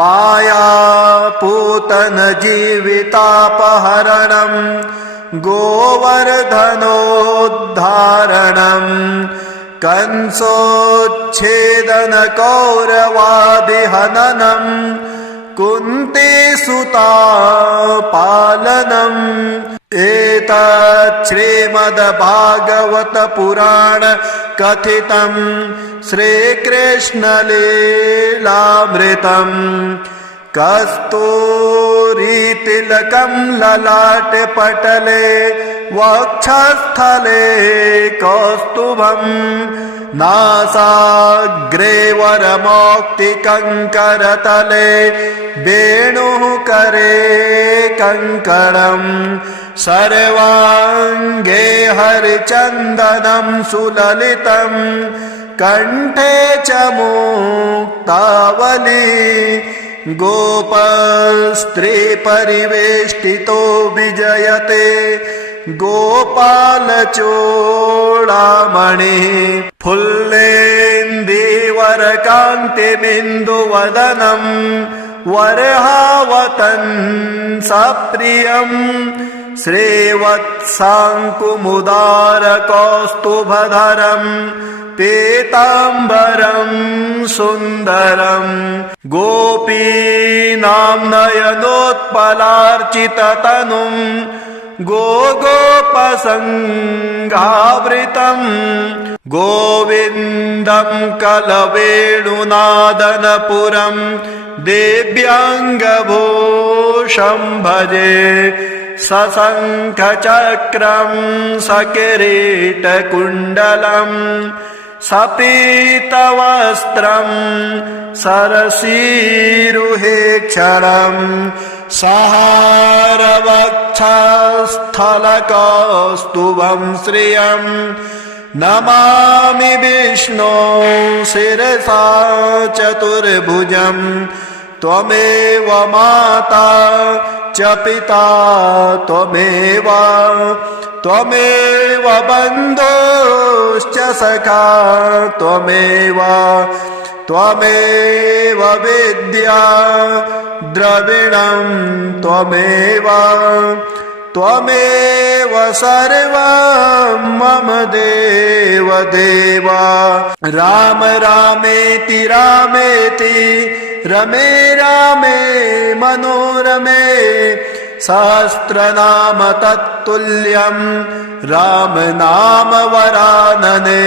मायापूतन जीवितापहरणं गोवर्धनोद्धारणम् कंसोच्छेदन कौरवादिहननं कुन्तीसुता पालनम् एतत् श्रीमद्भागवत पुराण कथितं श्रीकृष्णलीलामृतम्। कस्तूरीतिलकं ललाटे पटले वक्षस्थले कौस्तुभं नासाग्रे वरमौक्तिकङ्करतले वेणुः करे कङ्कणम् सर्वाङ्गे हरिचन्दनं सुललितं कण्ठे च मुक्तावली गोपस्त्री परिवेष्टितो विजयते गोपालचूडामणिः फुल्लेन्दीवरकान्तिबिन्दुवदनं वरहावतंसप्रियम् श्रीवत्साङ्कुमुदारकौस्तुभधरम् पीताम्बरं सुन्दरं गोपीनां नयनोत्पलार्चिततनुं गोगोपसङ्घावृतं गोविन्दं कलवेणुनादनपुरं दिव्याङ्गभूषं भजे सशङ्खचक्रं सकिरीटकुण्डलम् सपीतवस्त्रं सरसीरुहेक्षणं सहारवक्षस्थलकौस्तुभं श्रियं नमामि विष्णो शिरसा चतुर्भुजं त्वमेव माता च पिता त्वमेव बन्धुश्च सखा त्वमेव विद्या द्रविणं त्वमेव सर्वं मम देव राम रामेति रमे रामे मनोरमे सहस्रनाम तत्तुल्यं राम नाम वरानने।